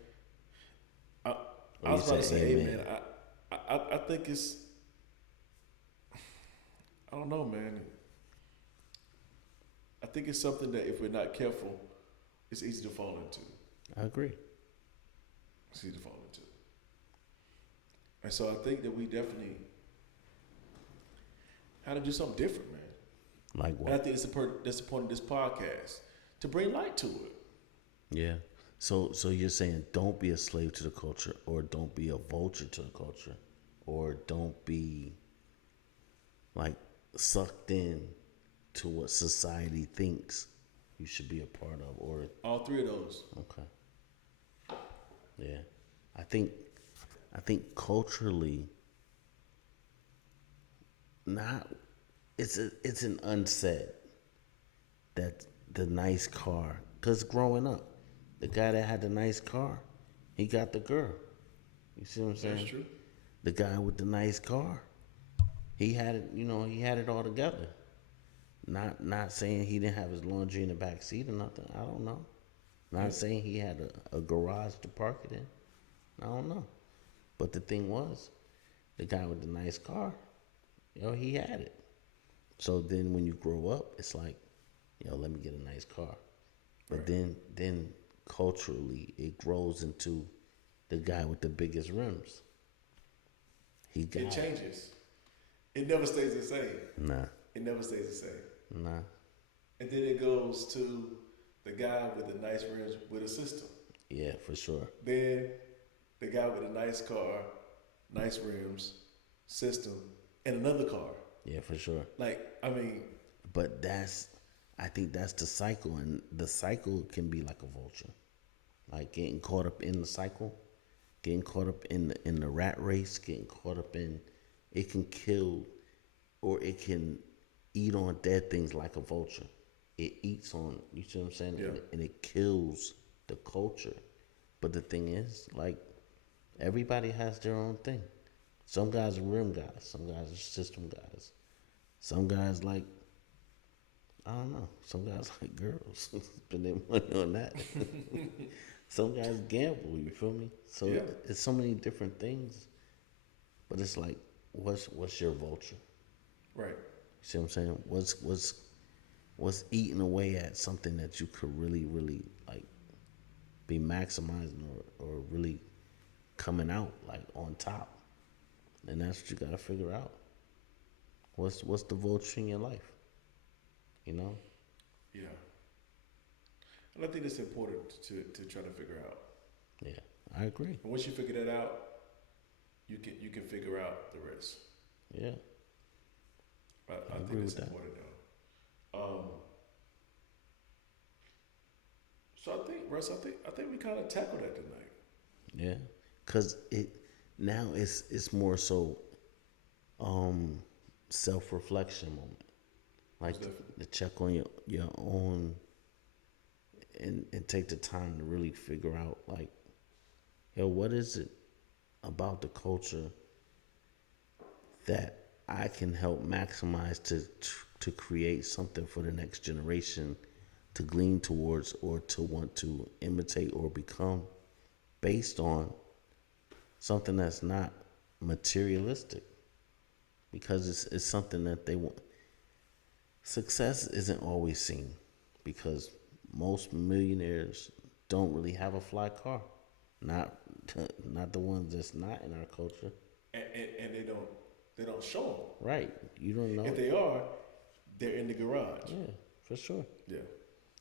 I, or I you was about say to say amen? amen. I think it's, I don't know, man. I think it's something that if we're not careful, it's easy to fall into. I agree. It's easy to fall into. And so I think that we definitely have to do something different, man. Like And I what? think that's the point of this podcast, to bring light to it. Yeah. So you're saying don't be a slave to the culture, or don't be a vulture to the culture, or don't be like sucked in to what society thinks you should be a part of, or All three of those. okay. Yeah. I think I think culturally not it's an unsaid that the nice car, cuz growing up the guy that had the nice car, he got the girl. You see what I'm That's saying? true. The guy with the nice car, he had it, he had it all together. Not saying he didn't have his laundry in the back seat or nothing. I don't know. Yeah. Not saying he had a garage to park it in. I don't know. But the thing was, the guy with the nice car, he had it. So then when you grow up, it's like, let me get a nice car. But Right. then culturally it grows into the guy with the biggest rims. He got It changes. It never stays the same. Nah, It never stays the same. nah. And then it goes to the guy with the nice rims with a system. Yeah, for sure. Then the guy with a nice car, nice rims, system, and another car. Yeah, for sure. Like, I mean, But I think that's the cycle, and the cycle can be like a vulture, like getting caught up in the cycle, getting caught up in the rat race, getting caught up in, it can kill, or it can eat on dead things like a vulture. It eats on, you see what I'm saying, Yeah. and it kills the culture. But the thing is, like, everybody has their own thing. Some guys are rim guys, some guys are system guys, some guys like, I don't know. Some guys like girls, spend their money on that. Some guys gamble. You feel me? So Yeah. it's so many different things. But it's like, what's your vulture? right. You see what I'm saying? What's eating away at something that you could really, really like be maximizing, or really coming out like on top? And that's what you gotta figure out. What's the vulture in your life? You know? Yeah. And I think it's important to try to figure out. Yeah, I agree. And once you figure that out, you can figure out the rest. Yeah. I agree think with it's that. important though. So I think, Russ, I think we kind of tackled that tonight. Yeah, cause it's more so self reflection moment, like Most definitely. to check on your own, and take the time to really figure out, like, what is it about the culture that I can help maximize to create something for the next generation to glean towards, or to want to imitate or become, based on something that's not materialistic, because it's something that they want. Success isn't always seen, because most millionaires don't really have a fly car, not not the ones that's not in our culture. And they don't show Right, you don't know. them. If they are, they're in the garage. Yeah, for sure. Yeah.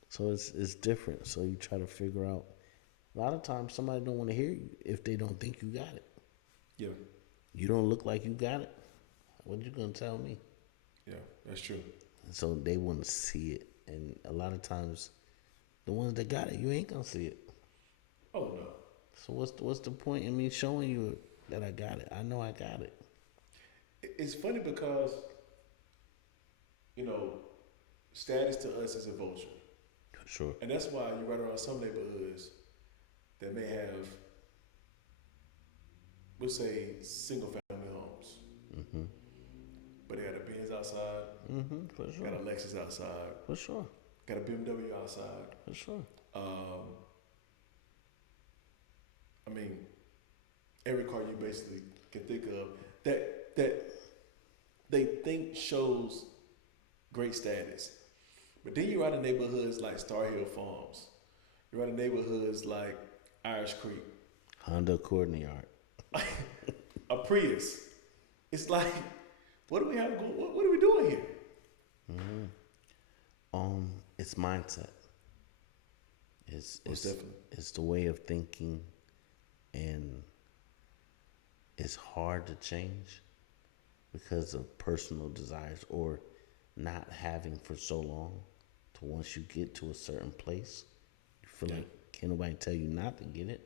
So it's different. So you try to figure out. A lot of times somebody don't want to hear you if they don't think you got it. Yeah. You don't look like you got it. What you gonna tell me? Yeah. That's true. And so they want to see it, and a lot of times, the ones that got it, you ain't gonna see it. Oh no. So what's the point in me showing you that I got it? I know I got it. It's funny because, status to us is a vulture. Sure. And that's why you ride around some neighborhoods that may have we'll say single family homes, Mm-hmm. but they got a Benz outside, Mm-hmm. For got sure. a Lexus outside, For sure. got a BMW outside. For sure. Um, I mean, every car you basically can think of that they think shows great status. But then you're out in neighborhoods like Star Hill Farms. You're out in neighborhoods like Irish Creek, Honda Accord in the yard. a Prius. It's like, what do we have going? What are we doing here? It's mindset. Most definitely. It's the way of thinking, and it's hard to change because of personal desires or not having for so long. To once you get to a certain place, you feel like can't nobody tell you not to get it.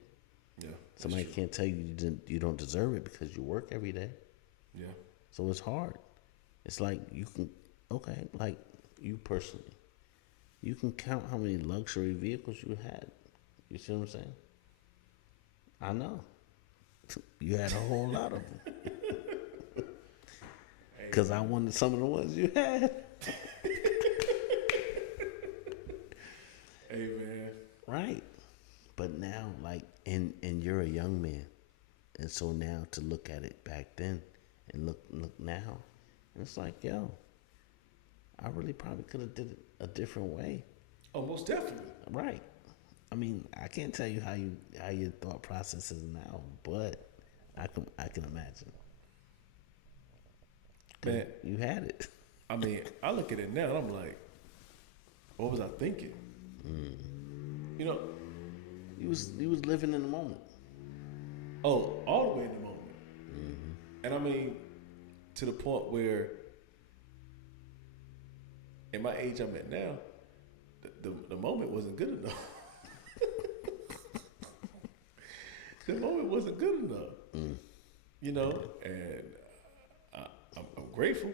Yeah. Somebody can't tell you you don't deserve it because you work every day. Yeah. So it's hard. It's like you can, okay, like you personally, you can count how many luxury vehicles you had. You see what I'm saying? I know. You had a whole lot of them. Because I wanted some of the ones you had. Hey, man. Right. But now, like, and you're a young man. And so now to look at it back then and look now, and it's like, yo, I really probably could have did it a different way. Oh, most definitely. Right. I mean, I can't tell you how your thought process is now, but I can imagine. Man, You had it. I mean, I look at it now and I'm like, what was I thinking? You know, You was living in the moment. oh, all the way in the moment. And I mean, to the point where, in my age I'm at now, the moment wasn't good enough. The moment wasn't good enough. You know, and I'm grateful.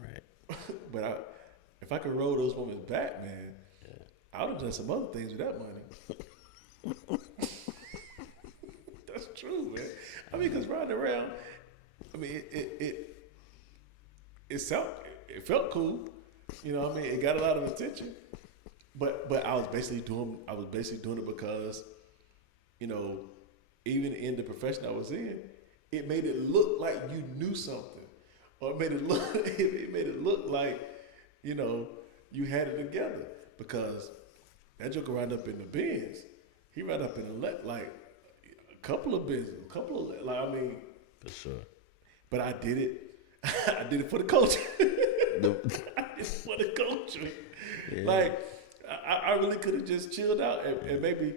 Right. But if I could roll those moments back, man, I would have done some other things with that money. That's true, man. I mean, because riding around, I mean, it felt cool. You know what I mean? It got a lot of attention. But I was basically doing it because, you know, even in the profession I was in, it made it look like you knew something. Or it made it look like, you know, you had it together. Because that joker ran up in the Benz. He ran up in like a couple of Benzes, I mean. For sure. But I did it. I did it for the culture. I did it for the culture. Yeah. Like, I really could have just chilled out and maybe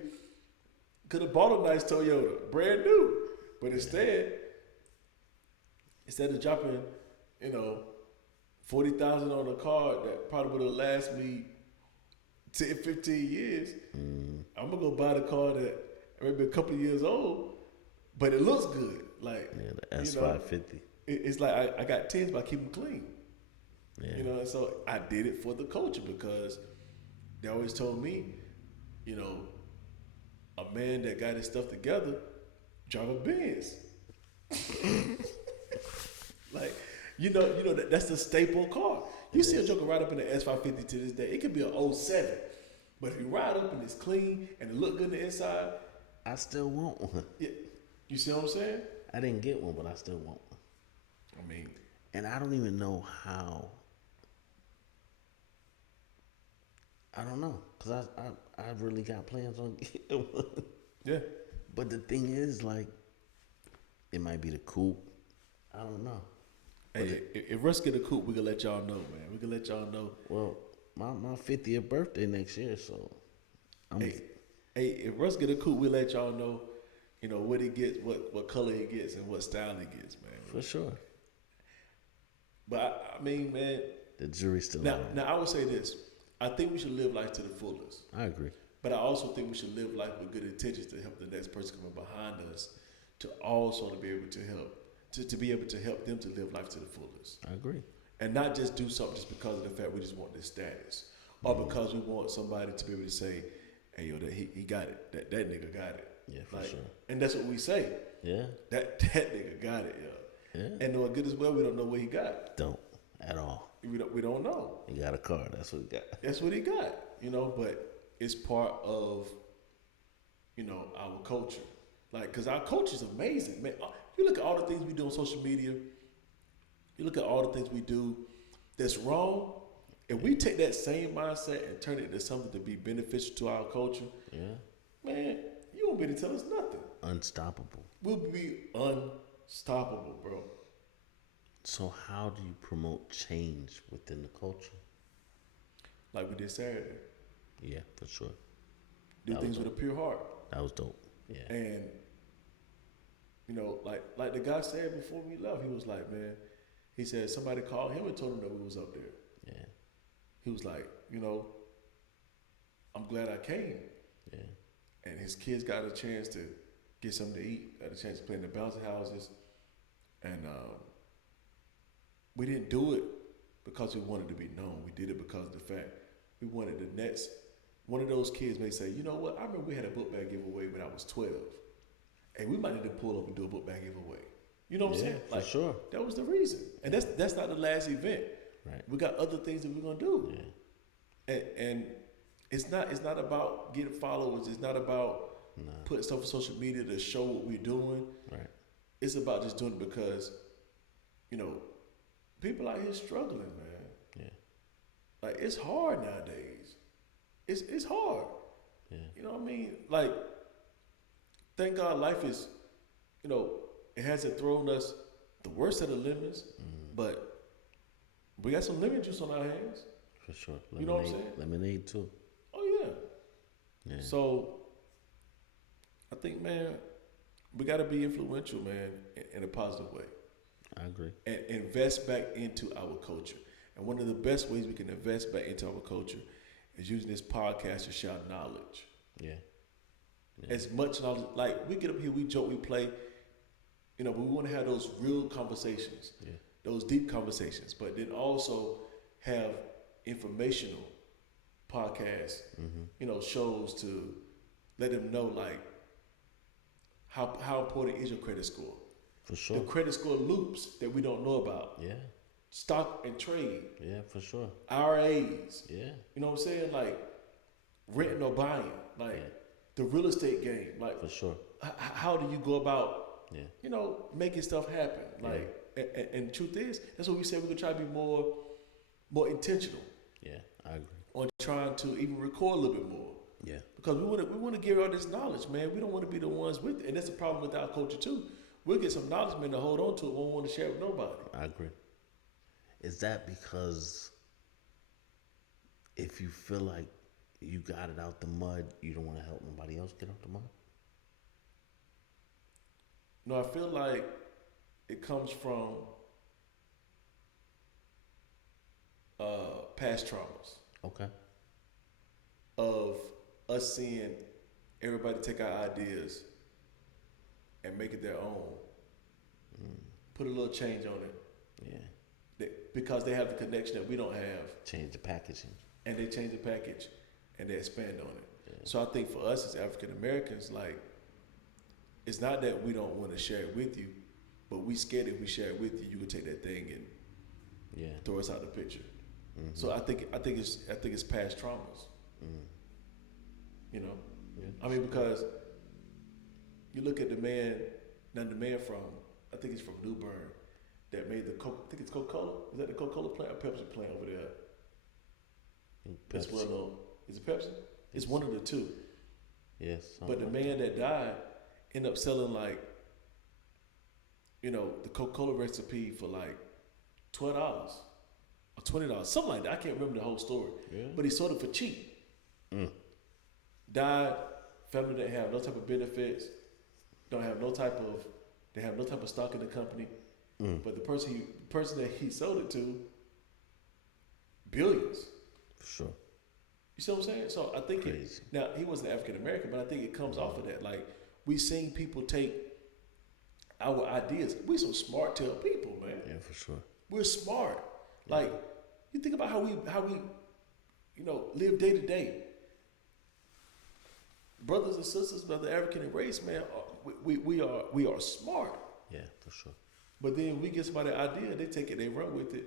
could have bought a nice Toyota, brand new. But instead of dropping, you know, $40,000 on a car that probably would have lasted me 10, 15 years, I'm gonna go buy the car that maybe a couple of years old, but it looks good. Like, the S550. It's like I got 10s, but I keep them clean. Yeah. You know, and so I did it for the culture because they always told me, you know, a man that got his stuff together drive a Benz. Like, you know that's the staple car. You see a joker ride up in the S550 to this day. It could be an '07, but if you ride up and it's clean and it look good on the inside, I still want one. yeah, you see what I'm saying? I didn't get one, but I still want one. I mean, And I don't even know how. I don't know, cause I really got plans on getting one. yeah. But the thing is, like, it might be the coupe. I don't know. Hey, if Russ get a coupe, we can let y'all know, man. We can let y'all know. Well, my 50th birthday next year, so I'm. Hey, if Russ get a coupe, we let y'all know. You know what he gets, what color he gets, and what style he gets, man. For sure. But I mean, man. The jury's still Now, out. now I would say this. I think we should live life to the fullest. I agree. But I also think we should live life with good intentions to help the next person coming behind us to also to be able to help, to be able to help them to live life to the fullest. I agree. And not just do something just because of the fact we just want this status. Or because we want somebody to be able to say, hey, yo, he got it. That nigga got it. Yeah, for like, sure. and that's what we say. Yeah. That nigga got it, yo. Yeah. And knowing good as well, we don't know what he got. Don't at all. We don't know. He got a car. That's what he got. That's what he got, but it's part of, our culture. Like, because our culture is amazing, man. You look at all the things we do on social media, you look at all the things we do that's wrong, and we take that same mindset and turn it into something to be beneficial to our culture, Yeah. man, you won't be able to tell us nothing. Unstoppable. We'll be unstoppable, bro. So how do you promote change within the culture? Like we did Saturday. Yeah, for sure. Do That things was with a pure heart. That was dope. Yeah. And, like the guy said before we left, he was like, man, he said somebody called him and told him that we was up there. Yeah. He was like, I'm glad I came. Yeah. And his kids got a chance to get something to eat, got a chance to play in the bouncy houses. And we didn't do it because we wanted to be known. We did it because of the fact we wanted the next, one of those kids may say, you know what, I remember we had a book bag giveaway when I was 12. And we might need to pull up and do a book bag giveaway. You know what I'm saying? For sure. That was the reason. And that's not the last event. Right. We got other things that we're gonna do. Yeah. And it's not about getting followers. It's not about putting stuff on social media to show what we're doing. Right. It's about just doing it because, people out here struggling, man. Yeah. Like, it's hard nowadays. It's hard. Yeah. You know what I mean? Like, thank God life is, it hasn't thrown us the worst of the lemons, but we got some lemon juice on our hands. For sure. Lemonade, You know what I'm saying? Lemonade too. Oh, yeah. Yeah. So, I think, man, we got to be influential, man, in a positive way. I agree. And invest back into our culture. And one of the best ways we can invest back into our culture is using this podcast to share knowledge. Yeah. As much knowledge, like we get up here, we joke, we play, but we want to have those real conversations, those deep conversations, but then also have informational podcasts, shows to let them know, like, how important is your credit score? For sure. The credit score loops that we don't know about. Yeah. Stock and trade. Yeah, for sure. IRAs. Yeah. You know what I'm saying? Like, renting or buying. Like, the real estate game. Like, for sure. How do you go about, making stuff happen? Like, and the truth is, that's what we said. We're going to try to be more intentional. Yeah, I agree. On trying to even record a little bit more. Yeah. Because we want to give all this knowledge, man. We don't want to be the ones with it. And that's the problem with our culture, too. We'll get some knowledge, man, to hold on to it. We won't want to share it with nobody. I agree. Is that because if you feel like you got it out the mud, you don't want to help nobody else get out the mud? No, I feel like it comes from past traumas. Okay. Of us seeing everybody take our ideas and make it their own. Put a little change on it. Yeah. Because they have the connection that we don't have. Change the packaging. And they change the package and they expand on it. Yeah. So I think for us as African Americans, like, it's not that we don't want to share it with you, but we scared if we share it with you, you could take that thing and throw us out of the picture. Mm-hmm. So I think it's past traumas. Yeah. I mean, because you look at the man from, I think he's from New Bern, that made I think it's Coca-Cola. Is that the Coca-Cola plant or Pepsi plant over there? That's well known. Is it Pepsi? It's one of the two. Yes. But the man that died ended up selling, like, the Coca-Cola recipe for like $12 or $20, something like that. I can't remember the whole story. Yeah. But he sold it for cheap. Died. Family didn't have no type of benefits. They have no type of stock in the company. But the person that he sold it to, billions. For sure. You see what I'm saying? So I think now he wasn't African American, but I think it comes off of that. Like, we seen people take our ideas. We some smart tail people, man. Yeah, for sure. We're smart. Like, you think about how we live day to day. brothers and sisters of the African race, man, we are smart. Yeah, for sure. But then we get somebody an idea, they take it, they run with it,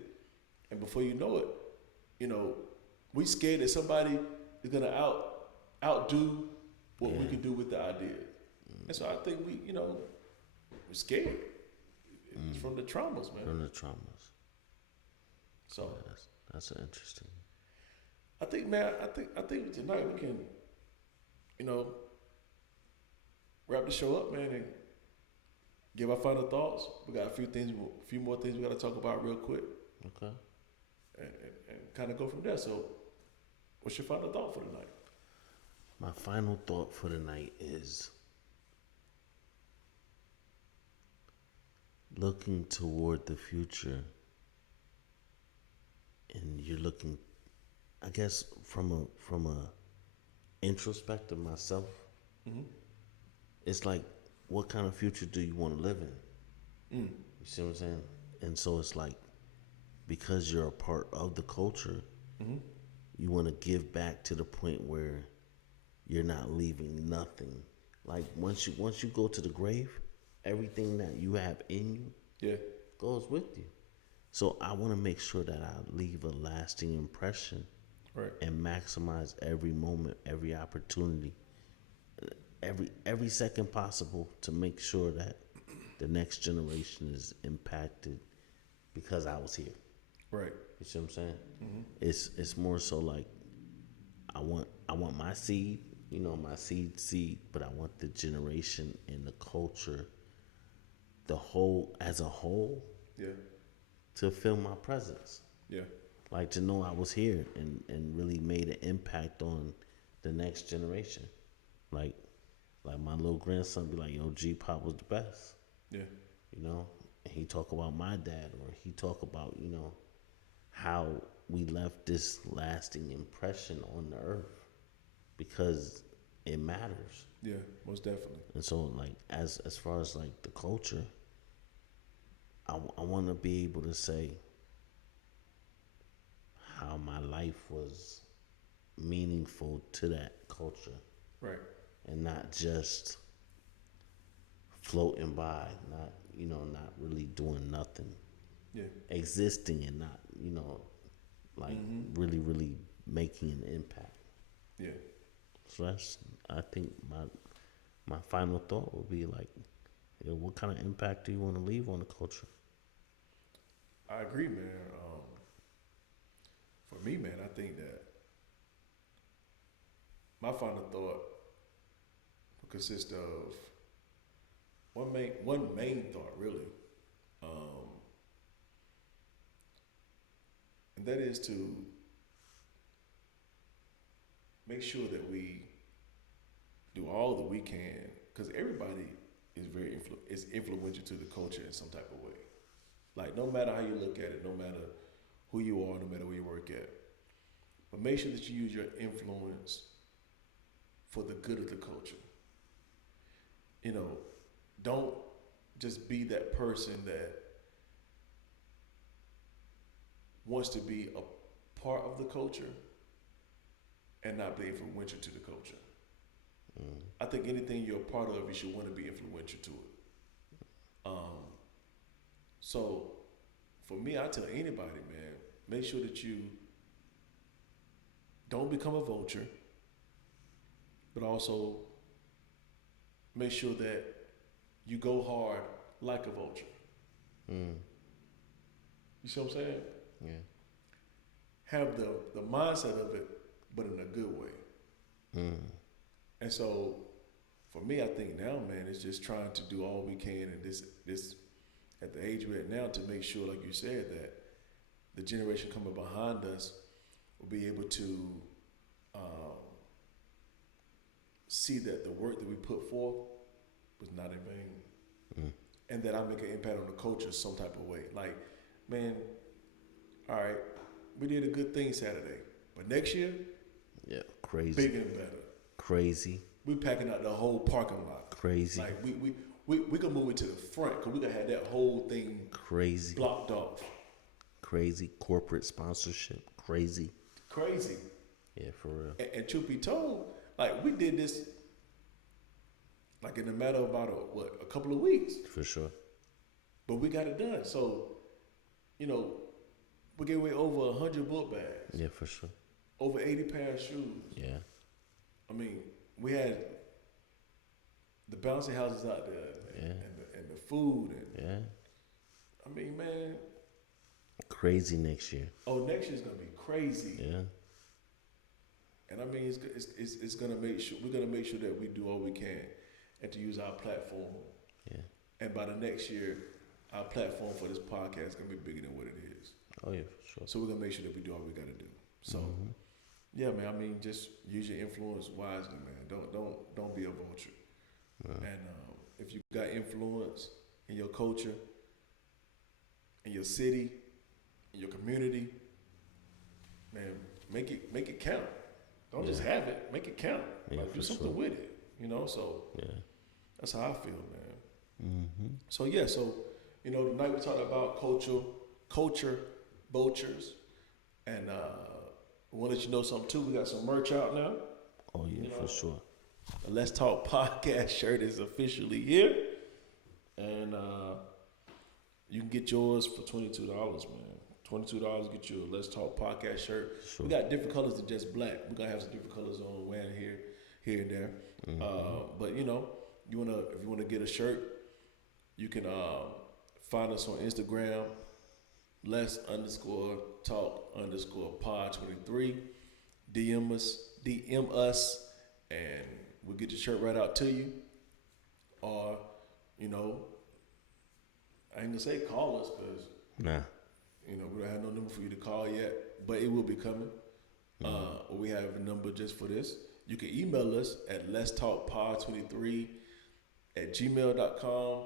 and before you know it, we scared that somebody is gonna outdo what we can do with the idea. And so I think we're scared. It's from the traumas, man. From the traumas. So That's interesting. I think, man, I think tonight we can, wrap the show up, man, and give our final thoughts. We got a few more things we got to talk about real quick, Okay. and kind of go from there. So, what's your final thought for tonight? My final thought for the night is looking toward the future, and you're looking, I guess, from a introspective myself. Mm-hmm. It's like, what kind of future do you want to live in? You see what I'm saying? And so it's like, because you're a part of the culture, you want to give back to the point where you're not leaving nothing. Like once you go to the grave, everything that you have in you goes with you. So I want to make sure that I leave a lasting impression, Right. and maximize every moment, every opportunity, every second possible to make sure that the next generation is impacted because I was here. Right. You see what I'm saying? It's more so like I want my seed, my seed, but I want the generation and the culture, as a whole, Yeah. to feel my presence. Yeah. Like to know I was here and really made an impact on the next generation. Like my little grandson be like, yo, G Pop was the best. Yeah. And he talk about my dad, or he talk about, how we left this lasting impression on the earth, because it matters. Yeah. Most definitely. And so like as far as like the culture, I want to be able to say how my life was meaningful to that culture, Right. and not just floating by, not really doing nothing, Yeah. existing and not, really, really making an impact. Yeah. So I think my final thought would be like, what kind of impact do you want to leave on the culture? I agree, man. For me, man, I think that my final thought will consist of one main thought, really, and that is to make sure that we do all that we can, because everybody is is influential to the culture in some type of way. Like, no matter how you look at it, no matter who you are, no matter where you work at, but make sure that you use your influence for the good of the culture. Don't just be that person that wants to be a part of the culture and not be influential to the culture. I think anything you're a part of, you should want to be influential to it. So for me, I tell anybody, man, make sure that you don't become a vulture, but also make sure that you go hard like a vulture. You see what I'm saying? Yeah. Have the mindset of it, but in a good way. And so, for me, I think now, man, it's just trying to do all we can in this at the age we're at now, to make sure, like you said, that the generation coming behind us will be able to see that the work that we put forth was not in vain, and that I make an impact on the culture some type of way. Like, man, all right, we did a good thing Saturday, but next year, Yeah, crazy. bigger and better. Crazy. We packing out the whole parking lot. Crazy. Like we can move it to the front, because we gonna have that whole thing Crazy. blocked off. Crazy. Corporate sponsorship. Crazy. Crazy. Yeah, for real. And truth be told, like, we did this like in a matter of about a couple of weeks. For sure. But we got it done. So, you know, we gave away over 100 book bags, Yeah, for sure. over 80 pair of shoes. Yeah. I mean, we had the bouncy houses out there, Yeah. and the food, and Yeah. I mean, man. Crazy next year. Oh, next year's gonna be crazy. Yeah. And I mean, it's gonna make sure we're gonna make sure that we do all we can, and to use our platform. Yeah. And by the next year, our platform for this podcast is gonna be bigger than what it is. Oh yeah, for sure. So we're gonna make sure that we do all we gotta do. So, yeah, man. I mean, just use your influence wisely, man. Don't be a vulture. And if you got influence in your culture, in your city, in your community, man, make it count. Don't just have it. Make it count. Yeah, like do for something sure. with it. You know. So Yeah. that's how I feel, man. So yeah. So you know, tonight we talked about culture, vultures, and we want to let you know something too. We got some merch out now. Oh yeah, You know, for sure. The Let's Talk podcast shirt is officially here, and you can get yours for $22, man. $22 get you a Let's Talk podcast shirt. Sure. We got different colors than just black. We're gonna have some different colors on wearing here and there. But you know, if you wanna get a shirt, you can find us on Instagram, Let's_Talk_pod23. DM us, and we'll get your shirt right out to you. Or, you know, I ain't gonna say call us because Nah. you know we don't have no number for you to call yet, but it will be coming. We have a number just for this. You can email us at letstalkpod23@gmail.com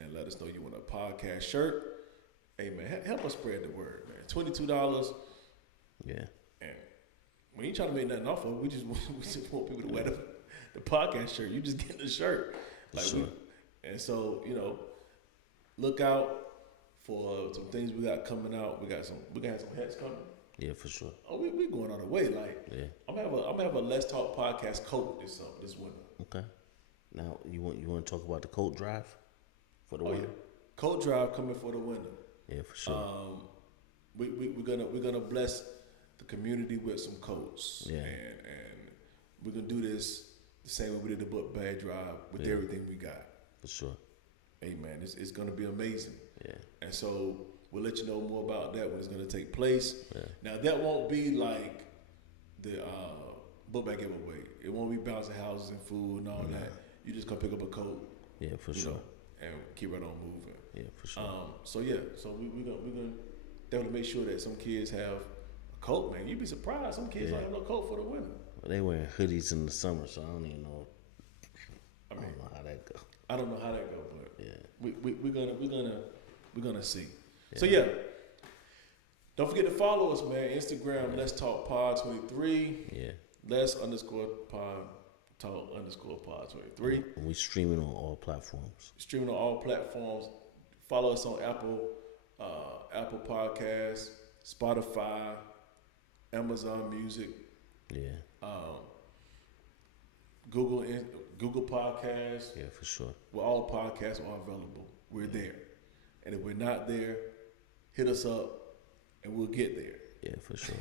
and let us know you want a podcast shirt. Hey man, help us spread the word, man. $22, Yeah. and we ain't trying to make nothing off of it. We just want people to wear the podcast shirt. You just get the shirt, like Sure. and so you know, look out for some things we got coming out. We gonna have some hats coming. Yeah, for sure. Oh, we going on the way. Like Yeah. I'm gonna have a Let's Talk podcast coat this winter. Okay. Now you want to talk about the coat drive for the Oh winter? yeah, coat drive coming for the winter. Yeah, for sure. We're gonna bless the community with some coats. Yeah. And we're gonna do this the same way we did the book bag drive with Yeah. everything we got. For sure. Hey man, it's gonna be amazing. Yeah. And so we'll let you know more about that when it's gonna take place. Yeah. Now that won't be like the book bag giveaway. It won't be bouncing houses and food and all that. You just come pick up a coat. Yeah, for you sure. know, and keep right on moving. Yeah, for sure. So we're gonna definitely make sure that some kids have a coat, man. You'd be surprised some kids Yeah. don't have no coat for the winter. Well, they wearing hoodies in the summer, so I don't even know. I I mean, don't know how that go. I don't know how that go, but Yeah. we're gonna see. So yeah, don't forget to follow us, man. Instagram, Let's Talk Pod23. Yeah. Let's_Talk_Pod23. And we streaming on all platforms. Streaming on all platforms. Follow us on Apple Podcasts, Spotify, Amazon Music, Yeah. Google Podcasts. Yeah, for sure. Where all podcasts are available. We're there. And if we're not there, hit us up and we'll get there. Yeah, for sure.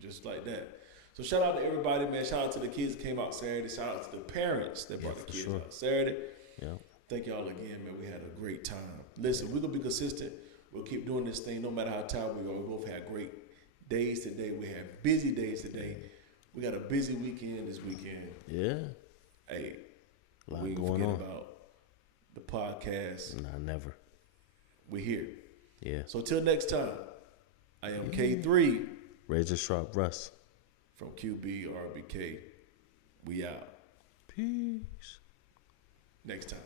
just like that. So shout out to everybody, man. Shout out to the kids that came out Saturday. Shout out to the parents that brought the for kids sure. out Saturday. Yeah. Thank y'all again, man. We had a great time. Listen, we're gonna be consistent. We'll keep doing this thing no matter how tired we are. We both had great days today. We had busy days today. We got a busy weekend this weekend. Yeah. Hey, A lot we ain't going forget on. about the podcast. Nah, never. We're here. Yeah. So till next time, I am K3 Razor Sharp Russ. from QB RBK. We out. Peace. Next time.